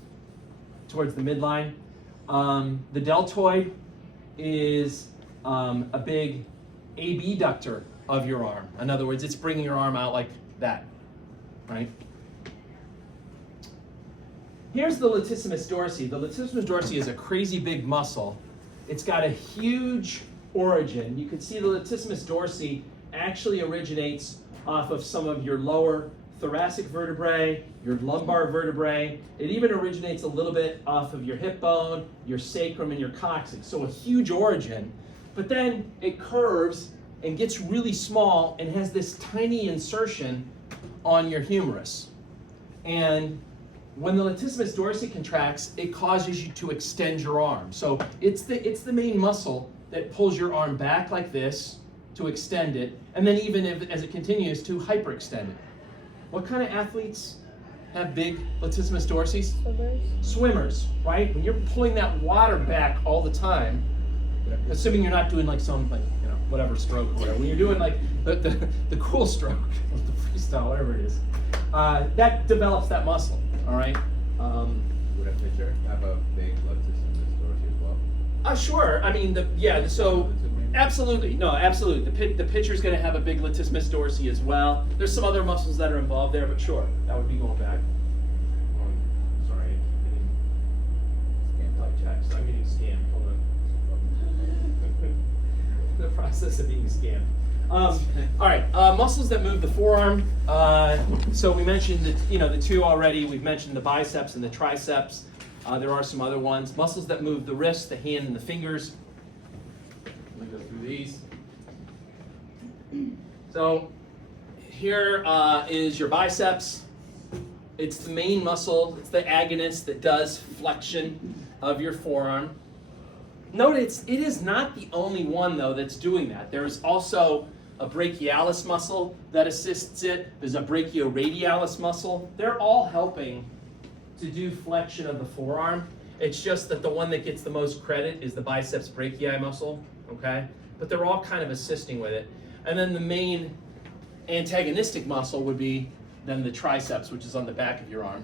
towards the midline. The deltoid is a big abductor of your arm. In other words, it's bringing your arm out like that, right? Here's the latissimus dorsi. The latissimus dorsi is a crazy big muscle. It's got a huge origin. You can see the latissimus dorsi actually originates off of some of your lower thoracic vertebrae, your lumbar vertebrae. It even originates a little bit off of your hip bone, your sacrum, and your coccyx. So a huge origin. But then it curves and gets really small and has this tiny insertion on your humerus. And when the latissimus dorsi contracts, it causes you to extend your arm. So it's the main muscle that pulls your arm back like this to extend it, and then even as it continues to hyperextend it. What kind of athletes have big latissimus dorsis? Swimmers, right? When you're pulling that water back all the time, assuming you're not doing like some whatever stroke or whatever. When you're doing like the cool stroke, the freestyle, whatever it is, that develops that muscle. All right. Would a pitcher have a big latissimus dorsi as well? Sure. I mean, absolutely. No, absolutely. The pitcher's going to have a big latissimus dorsi as well. There's some other muscles that are involved there, but sure, that would be going back. Sorry, I'm getting scanned. Hold on. The process of being scanned. All right, muscles that move the forearm. So we mentioned the two already. We've mentioned the biceps and the triceps. There are some other ones. Muscles that move the wrist, the hand, and the fingers. Let me go through these. So here is your biceps. It's the main muscle. It's the agonist that does flexion of your forearm. Note it is not the only one though that's doing that. There's also a brachialis muscle that assists it. There's a brachioradialis muscle. They're all helping to do flexion of the forearm. It's just that the one that gets the most credit is the biceps brachii muscle, okay? But they're all kind of assisting with it. And then the main antagonistic muscle would be then the triceps, which is on the back of your arm.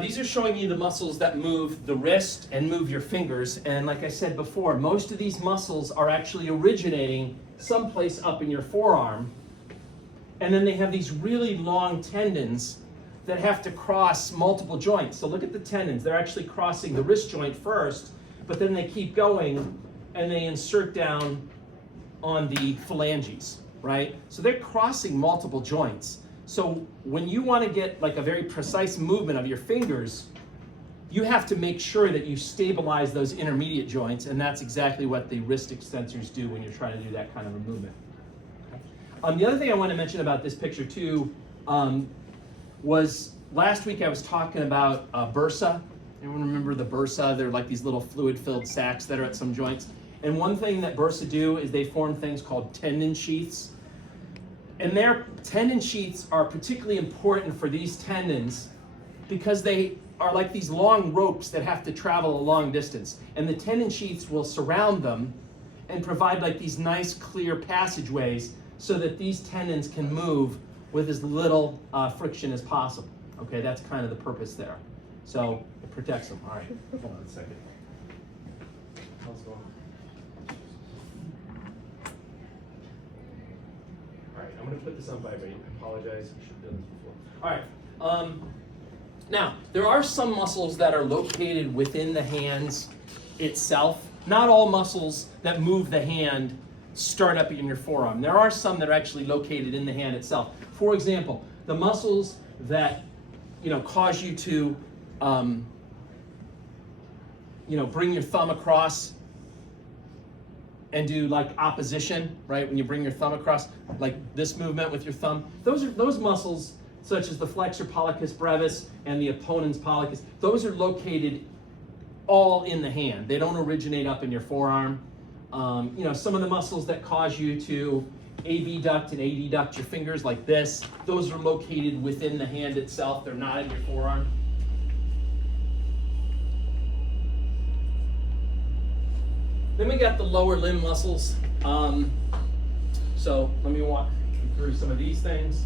These are showing you the muscles that move the wrist and move your fingers. And like I said before, most of these muscles are actually originating someplace up in your forearm. And then they have these really long tendons that have to cross multiple joints. So look at the tendons. They're actually crossing the wrist joint first, but then they keep going and they insert down on the phalanges, right? So they're crossing multiple joints. So when you want to get like a very precise movement of your fingers, you have to make sure that you stabilize those intermediate joints, and that's exactly what the wrist extensors do when you're trying to do that kind of a movement. The other thing I want to mention about this picture too was last week I was talking about bursa, Anyone remember the bursa? They're like these little fluid-filled sacs that are at some joints. And one thing that bursa do is they form things called tendon sheaths. And their tendon sheaths are particularly important for these tendons because they are like these long ropes that have to travel a long distance. And the tendon sheaths will surround them and provide like these nice clear passageways so that these tendons can move with as little friction as possible. Okay, that's kind of the purpose there. So it protects them. All right, hold on a second. How's it going? All right, I'm going to put this on vibrate. I apologize. I should have done this before. All right. Now, there are some muscles that are located within the hands itself. Not all muscles that move the hand start up in your forearm. There are some that are actually located in the hand itself. For example, the muscles that cause you to bring your thumb across and do like opposition, right? When you bring your thumb across, like this movement with your thumb, those muscles, such as the flexor pollicis brevis and the opponens pollicis, those are located all in the hand. They don't originate up in your forearm. Some of the muscles that cause you to abduct and adduct your fingers like this, those are located within the hand itself. They're not in your forearm. Then we got the lower limb muscles. So let me walk you through some of these things.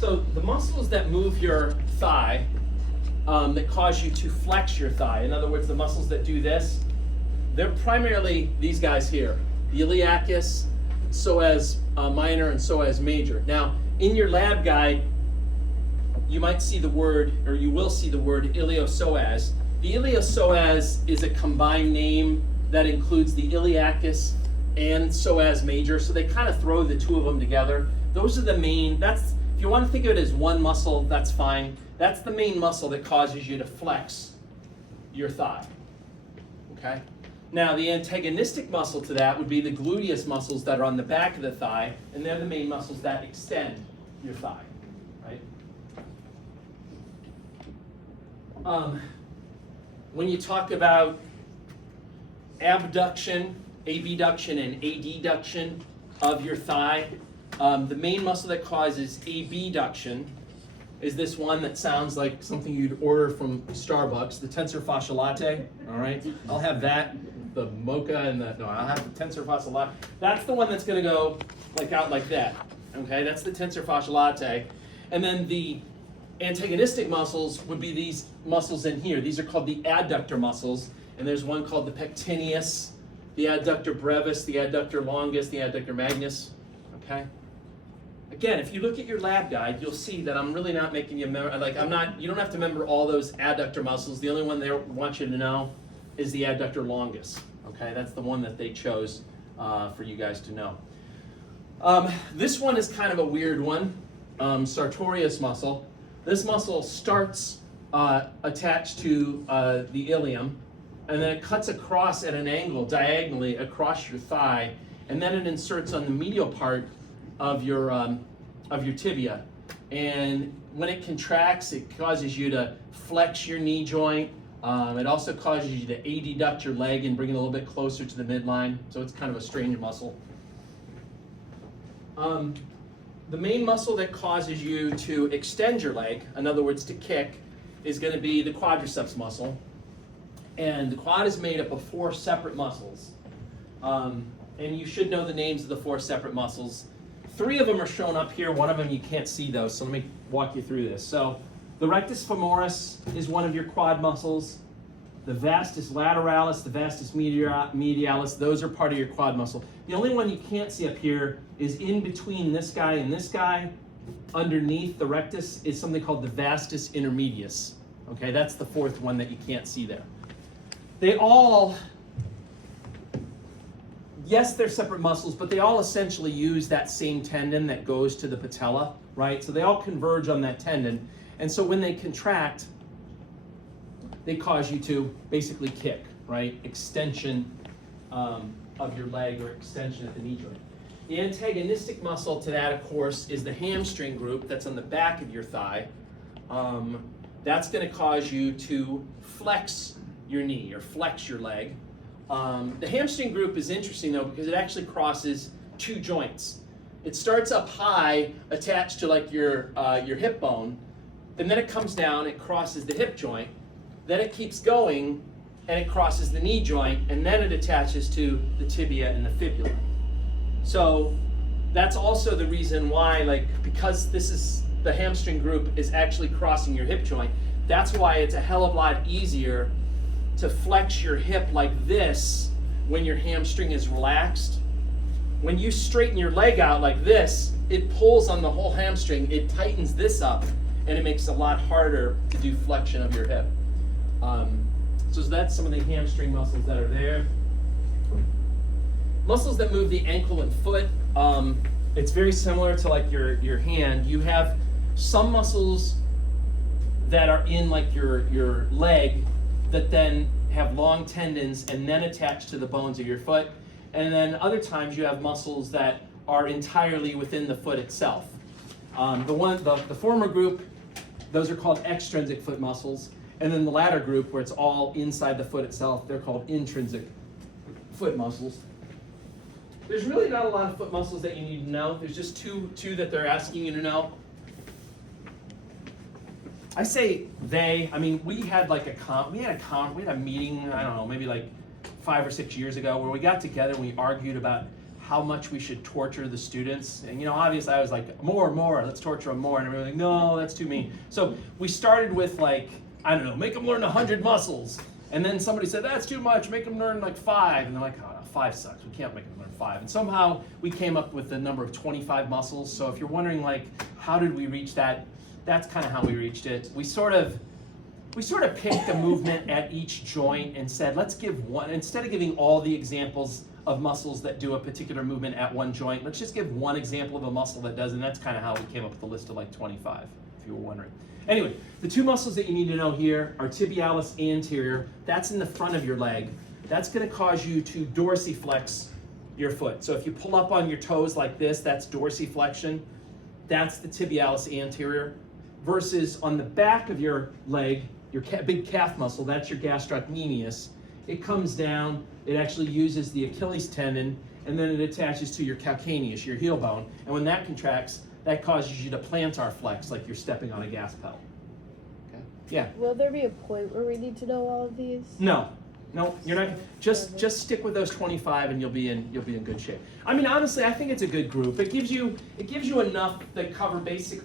So the muscles that move your thigh, that cause you to flex your thigh, in other words, the muscles that do this, they're primarily these guys here, the iliacus, psoas minor, and psoas major. Now, in your lab guide, you might see the word, or you will see the word iliopsoas. The iliopsoas is a combined name that includes the iliacus and psoas major, so they kind of throw the two of them together. Those are the main, if you want to think of it as one muscle, that's fine. That's the main muscle that causes you to flex your thigh, okay? Now, the antagonistic muscle to that would be the gluteus muscles that are on the back of the thigh, and they're the main muscles that extend your thigh, right? When you talk about abduction, and adduction of your thigh, the main muscle that causes abduction is this one that sounds like something you'd order from Starbucks, the tensor fascia latte, all right? I'll have that, the mocha, and I'll have the tensor fascia latte. That's the one that's gonna go out like that, okay? That's the tensor fascia latte. And then the antagonistic muscles would be these muscles in here. These are called the adductor muscles, and there's one called the pectineus, the adductor brevis, the adductor longus, the adductor magnus, okay? Again, if you look at your lab guide, you'll see that I'm really not making you you don't have to remember all those adductor muscles. The only one they want you to know is the adductor longus, okay? That's the one that they chose for you guys to know. This one is kind of a weird one, sartorius muscle. This muscle starts attached to the ilium, and then it cuts across at an angle diagonally across your thigh, and then it inserts on the medial part of your tibia. And when it contracts, it causes you to flex your knee joint. It also causes you to adduct your leg and bring it a little bit closer to the midline. So it's kind of a strange muscle. The main muscle that causes you to extend your leg, in other words, to kick, is going to be the quadriceps muscle. And the quad is made up of 4 separate muscles. And you should know the names of the 4 separate muscles. 3 of them are shown up here. 1 of them you can't see those, so let me walk you through this. So the rectus femoris is one of your quad muscles. The vastus lateralis, the vastus medialis, those are part of your quad muscle. The only one you can't see up here is in between this guy and this guy. Underneath the rectus is something called the vastus intermedius. Okay, that's the 4th one that you can't see there. They all, yes, they're separate muscles, but they all essentially use that same tendon that goes to the patella, right? So they all converge on that tendon. And so when they contract, they cause you to basically kick, right? Extension of your leg, or extension at the knee joint. The antagonistic muscle to that, of course, is the hamstring group that's on the back of your thigh. that's going to cause you to flex your knee or flex your leg. The hamstring group is interesting though because it actually crosses two joints. It starts up high, attached to like your hip bone, and then it comes down, it crosses the hip joint, then it keeps going, and it crosses the knee joint, and then it attaches to the tibia and the fibula. So that's also the reason why, like, because this is the hamstring group is actually crossing your hip joint, that's why it's a hell of a lot easier to flex your hip like this when your hamstring is relaxed. When you straighten your leg out like this, it pulls on the whole hamstring, it tightens this up, and it makes it a lot harder to do flexion of your hip. So that's some of the hamstring muscles that are there. Muscles that move the ankle and foot, it's very similar to like your hand. You have some muscles that are in like your leg that then have long tendons and then attach to the bones of your foot. And then other times you have muscles that are entirely within the foot itself. The former group, those are called extrinsic foot muscles. And then the latter group, where it's all inside the foot itself, they're called intrinsic foot muscles. There's really not a lot of foot muscles that you need to know. There's just two that they're asking you to know. I say they. I mean, we had a meeting. I don't know, maybe like 5 or 6 years ago, where we got together and we argued about how much we should torture the students. And obviously, I was like, more. Let's torture them more. And everyone was like, no, that's too mean. So we started with like, I don't know, make them learn 100 muscles. And then somebody said, that's too much. Make them learn like 5. And they're like, oh, no, 5 sucks. We can't make them learn 5. And somehow we came up with the number of 25 muscles. So if you're wondering like, how did we reach that? That's kind of how we reached it. We sort of picked a movement at each joint and said, let's give one, instead of giving all the examples of muscles that do a particular movement at one joint, let's just give one example of a muscle that does, and that's kind of how we came up with the list of like 25, if you were wondering. Anyway, the two muscles that you need to know here are tibialis anterior. That's in the front of your leg. That's going to cause you to dorsiflex your foot. So if you pull up on your toes like this, that's dorsiflexion. That's the tibialis anterior. Versus on the back of your leg, your big calf muscle, that's your gastrocnemius. It comes down, it actually uses the Achilles tendon, and then it attaches to your calcaneus, your heel bone. And when that contracts, that causes you to plantar flex, like you're stepping on a gas pedal. Okay? Yeah? Will there be a point where we need to know all of these? No, you're not. Just stick with those 25, and you'll be in good shape. I mean, honestly, I think it's a good group. It gives you enough that cover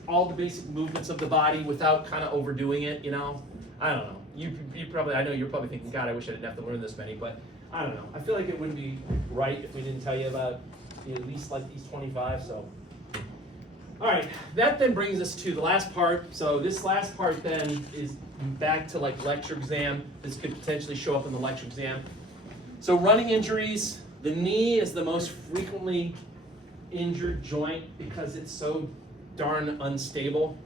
all the basic movements of the body without kind of overdoing it. I don't know. I know you're probably thinking, God, I wish I didn't have to learn this many, but I don't know. I feel like it wouldn't be right if we didn't tell you about at least like these 25. So, all right, that then brings us to the last part. So this last part then is back to like lecture exam. This could potentially show up in the lecture exam. So running injuries, the knee is the most frequently injured joint because it's so darn unstable.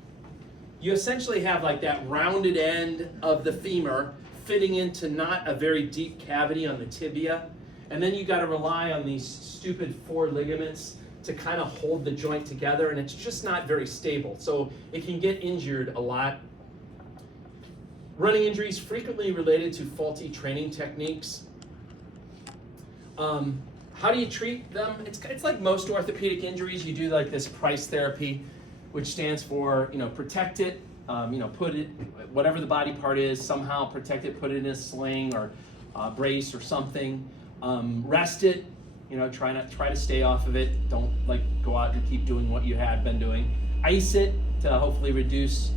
You essentially have like that rounded end of the femur fitting into not a very deep cavity on the tibia, and then you got to rely on these stupid 4 ligaments to kind of hold the joint together, and it's just not very stable. So it can get injured a lot. Running injuries frequently related to faulty training techniques. How do you treat them? It's like most orthopedic injuries. You do like this Price therapy, which stands for protect it, put it, whatever the body part is, somehow protect it, put it in a sling or brace or something. Rest it. Try to stay off of it. Don't go out and keep doing what you had been doing. Ice it to hopefully reduce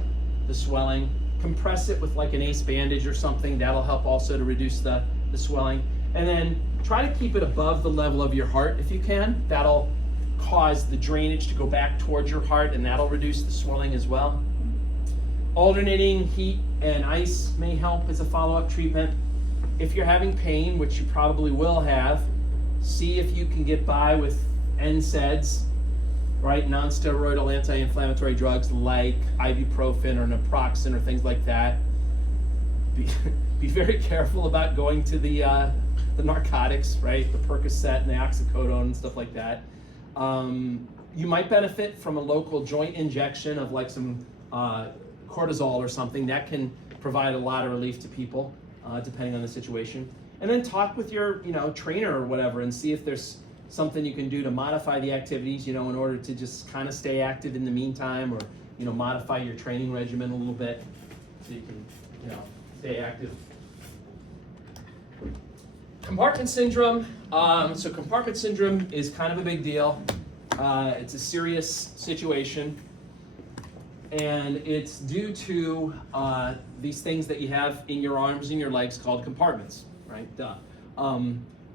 the swelling. Compress it with like an ACE bandage or something. That'll help also to reduce the swelling. And then try to keep it above the level of your heart if you can. That'll cause the drainage to go back towards your heart, and that'll reduce the swelling as well. Alternating heat and ice may help as a follow-up treatment. If you're having pain, which you probably will have, see if you can get by with NSAIDs, right? Non-steroidal anti-inflammatory drugs like ibuprofen or naproxen or things like that. Be very careful about going to the narcotics, right? The Percocet and the oxycodone and stuff like that. You might benefit from a local joint injection of like some cortisol or something. That can provide a lot of relief to people, depending on the situation. And then talk with your, trainer or whatever, and see if there's something you can do to modify the activities, in order to just kind of stay active in the meantime, or modify your training regimen a little bit so you can, stay active. Compartment syndrome. So compartment syndrome is kind of a big deal. It's a serious situation, and it's due to these things that you have in your arms and your legs called compartments, right?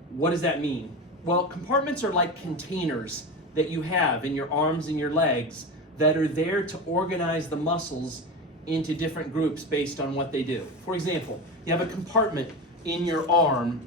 What does that mean? Well, compartments are like containers that you have in your arms and your legs that are there to organize the muscles into different groups based on what they do. For example, you have a compartment in your arm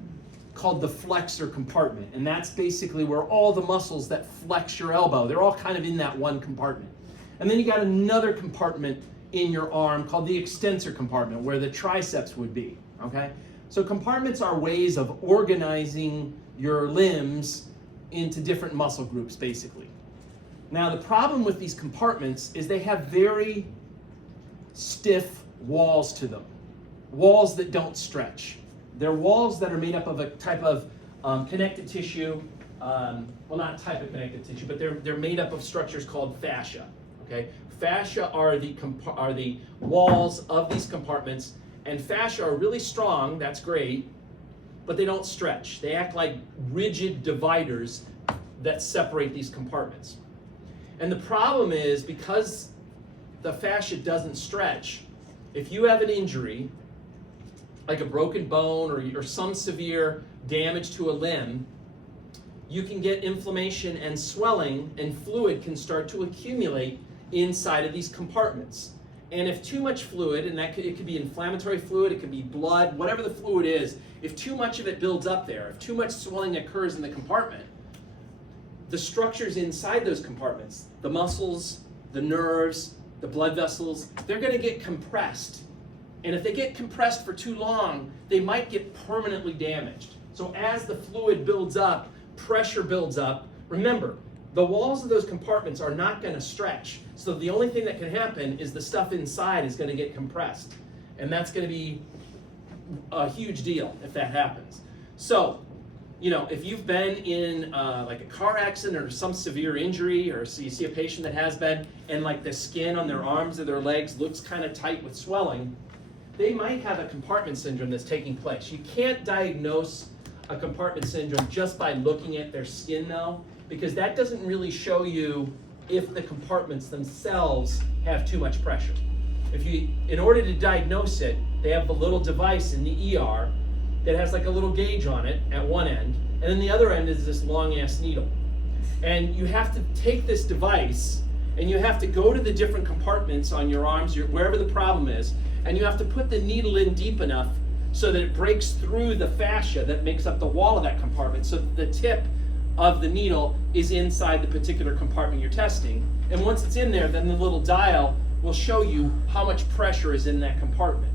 called the flexor compartment, and that's basically where all the muscles that flex your elbow, they're all kind of in that one compartment. And then you got another compartment in your arm called the extensor compartment, where the triceps would be, okay? So compartments are ways of organizing your limbs into different muscle groups, basically. Now, the problem with these compartments is they have very stiff walls to them, walls that don't stretch. They're walls that are made up of a type of connective tissue, well, not type of connective tissue, but they're made up of structures called fascia, okay? Fascia are the walls of these compartments, and fascia are really strong, that's great, but they don't stretch. They act like rigid dividers that separate these compartments. And the problem is, because the fascia doesn't stretch, if you have an injury, like a broken bone or some severe damage to a limb, you can get inflammation and swelling, and fluid can start to accumulate inside of these compartments. And if too much fluid, and it could be inflammatory fluid, it could be blood, whatever the fluid is, if too much of it builds up there, if too much swelling occurs in the compartment, the structures inside those compartments, the muscles, the nerves, the blood vessels, they're going to get compressed. And if they get compressed for too long, they might get permanently damaged. So as the fluid builds up, pressure builds up. Remember, the walls of those compartments are not going to stretch. So the only thing that can happen is the stuff inside is going to get compressed. And that's going to be a huge deal if that happens. So, if you've been in like a car accident or some severe injury, or so you see a patient that has been, and like the skin on their arms or their legs looks kind of tight with swelling, they might have a compartment syndrome that's taking place. You can't diagnose a compartment syndrome just by looking at their skin, though, because that doesn't really show you if the compartments themselves have too much pressure. In order to diagnose it, they have the little device in the ER that has like a little gauge on it at one end, and then the other end is this long-ass needle. And you have to take this device, and you have to go to the different compartments on your arms, wherever the problem is, and you have to put the needle in deep enough so that it breaks through the fascia that makes up the wall of that compartment, so that the tip of the needle is inside the particular compartment you're testing. And once it's in there, then the little dial will show you how much pressure is in that compartment.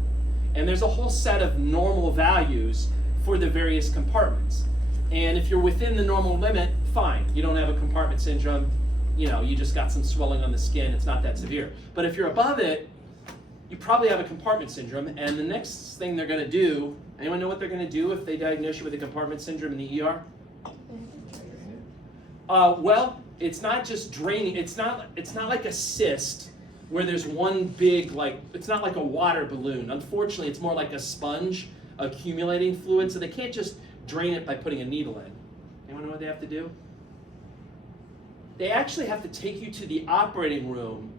And there's a whole set of normal values for the various compartments. And if you're within the normal limit, fine. You don't have a compartment syndrome. You just got some swelling on the skin. It's not that severe. But if you're above it, you probably have a compartment syndrome. And the next thing they're going to do, anyone know what they're going to do if they diagnose you with a compartment syndrome in the ER? Well, it's not just draining. It's not like a cyst where there's one big, it's not like a water balloon. Unfortunately, it's more like a sponge accumulating fluid, so they can't just drain it by putting a needle in. Anyone know what they have to do? They actually have to take you to the operating room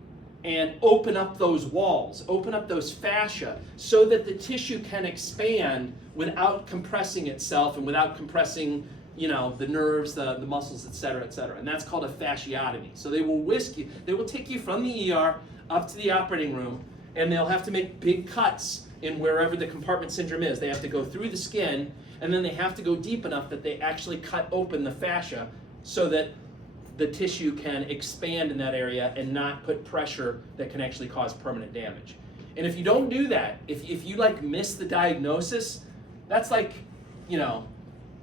and open up those walls, open up those fascia, so that the tissue can expand without compressing itself and without compressing the nerves, the muscles, et cetera, and that's called a fasciotomy. So they will take you from the ER up to the operating room, and they'll have to make big cuts in wherever the compartment syndrome is. They have to go through the skin, and then they have to go deep enough that they actually cut open the fascia so that the tissue can expand in that area and not put pressure that can actually cause permanent damage. And if you don't do that, if you miss the diagnosis, that's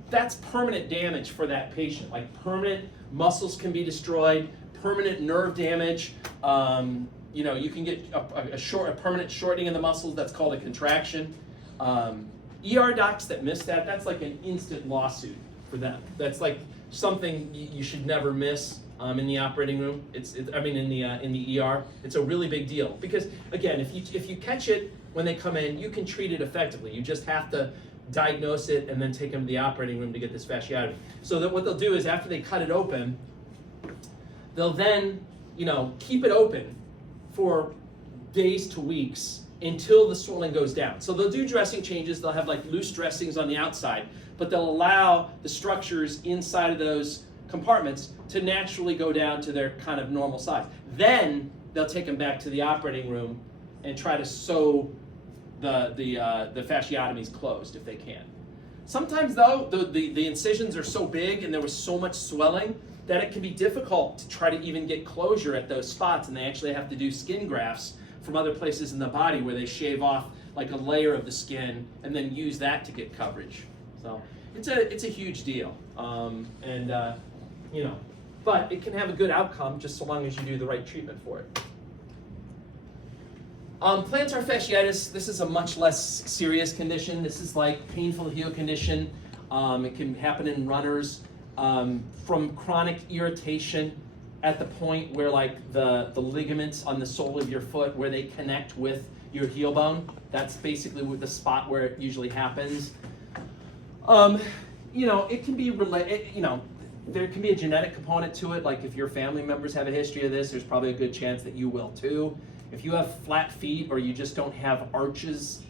that's permanent damage for that patient. Permanent muscles can be destroyed, permanent nerve damage, you know, you can get a permanent shortening in the muscles. That's called a contraction. ER docs that miss that, that's like an instant lawsuit for them. That's like something you should never miss in the operating room. In the ER. It's a really big deal because again, if you catch it when they come in, you can treat it effectively. You just have to diagnose it and then take them to the operating room to get this fasciotomy. So that what they'll do is after they cut it open, they'll then, you know, keep it open for days to weeks until the swelling goes down. So they'll do dressing changes. They'll have like loose dressings on the outside, but they'll allow the structures inside of those compartments to naturally go down to their kind of normal size. Then they'll take them back to the operating room and try to sew the fasciotomies closed if they can. Sometimes though, the incisions are so big and there was so much swelling that it can be difficult to try to even get closure at those spots, and they actually have to do skin grafts from other places in the body where they shave off like a layer of the skin and then use that to get coverage. So it's a huge deal, you know, but it can have a good outcome just so long as you do the right treatment for it. Plantar fasciitis, this is a much less serious condition. This is like painful heel condition. It can happen in runners from chronic irritation at the point where like the ligaments on the sole of your foot where they connect with your heel bone. That's basically the spot where it usually happens. You know, it can be you know, there can be a genetic component to it. Like if your family members have a history of this, there's probably a good chance that you will too. If you have flat feet or you just don't have arches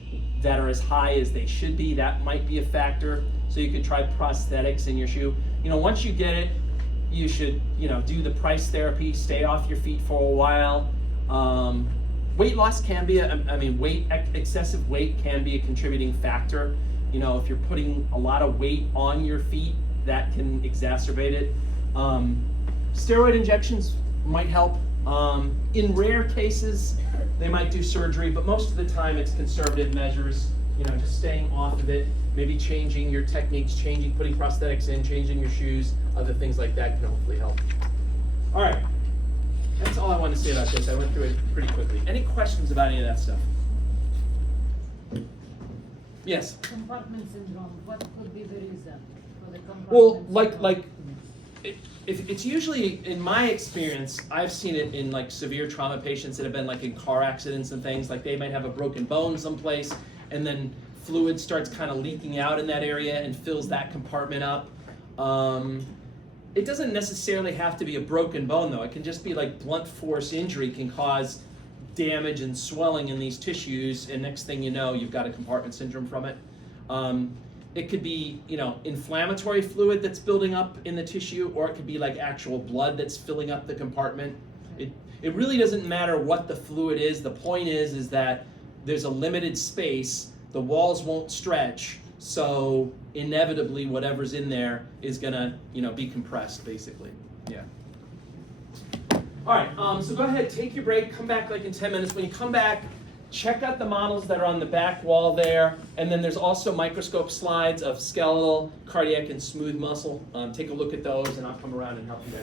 that are as high as they should be, that might be a factor. So you could try prosthetics in your shoe. You know, once you get it, you should, you know, do the price therapy, stay off your feet for a while. Weight loss can be, excessive weight can be a contributing factor. You know, if you're putting a lot of weight on your feet, that can exacerbate it. Steroid injections might help. In rare cases, they might do surgery, but most of the time it's conservative measures, you know, just staying off of it, maybe changing your techniques, putting prosthetics in, changing your shoes, other things like that can hopefully help. All right, that's all I wanted to say about this. I went through it pretty quickly. Any questions about any of that stuff? Yes? Compartment syndrome, what could be the reason for the compartment Well, syndrome? if it's usually, in my experience, I've seen it in like severe trauma patients that have been like in car accidents and things, like they might have a broken bone someplace and then fluid starts kind of leaking out in that area and fills that compartment up. It doesn't necessarily have to be a broken bone though. It can just be like blunt force injury can cause damage and swelling in these tissues, and next thing you know, you've got a compartment syndrome from it. It could be, you know, inflammatory fluid that's building up in the tissue, or it could be like actual blood that's filling up the compartment. It really doesn't matter what the fluid is. The point is that there's a limited space. The walls won't stretch, so inevitably whatever's in there is gonna, you know, be compressed basically. Yeah. All right. So go ahead, take your break. Come back like in 10 minutes. When you come back, check out the models that are on the back wall there, and then there's also microscope slides of skeletal, cardiac, and smooth muscle. Take a look at those, and I'll come around and help you guys.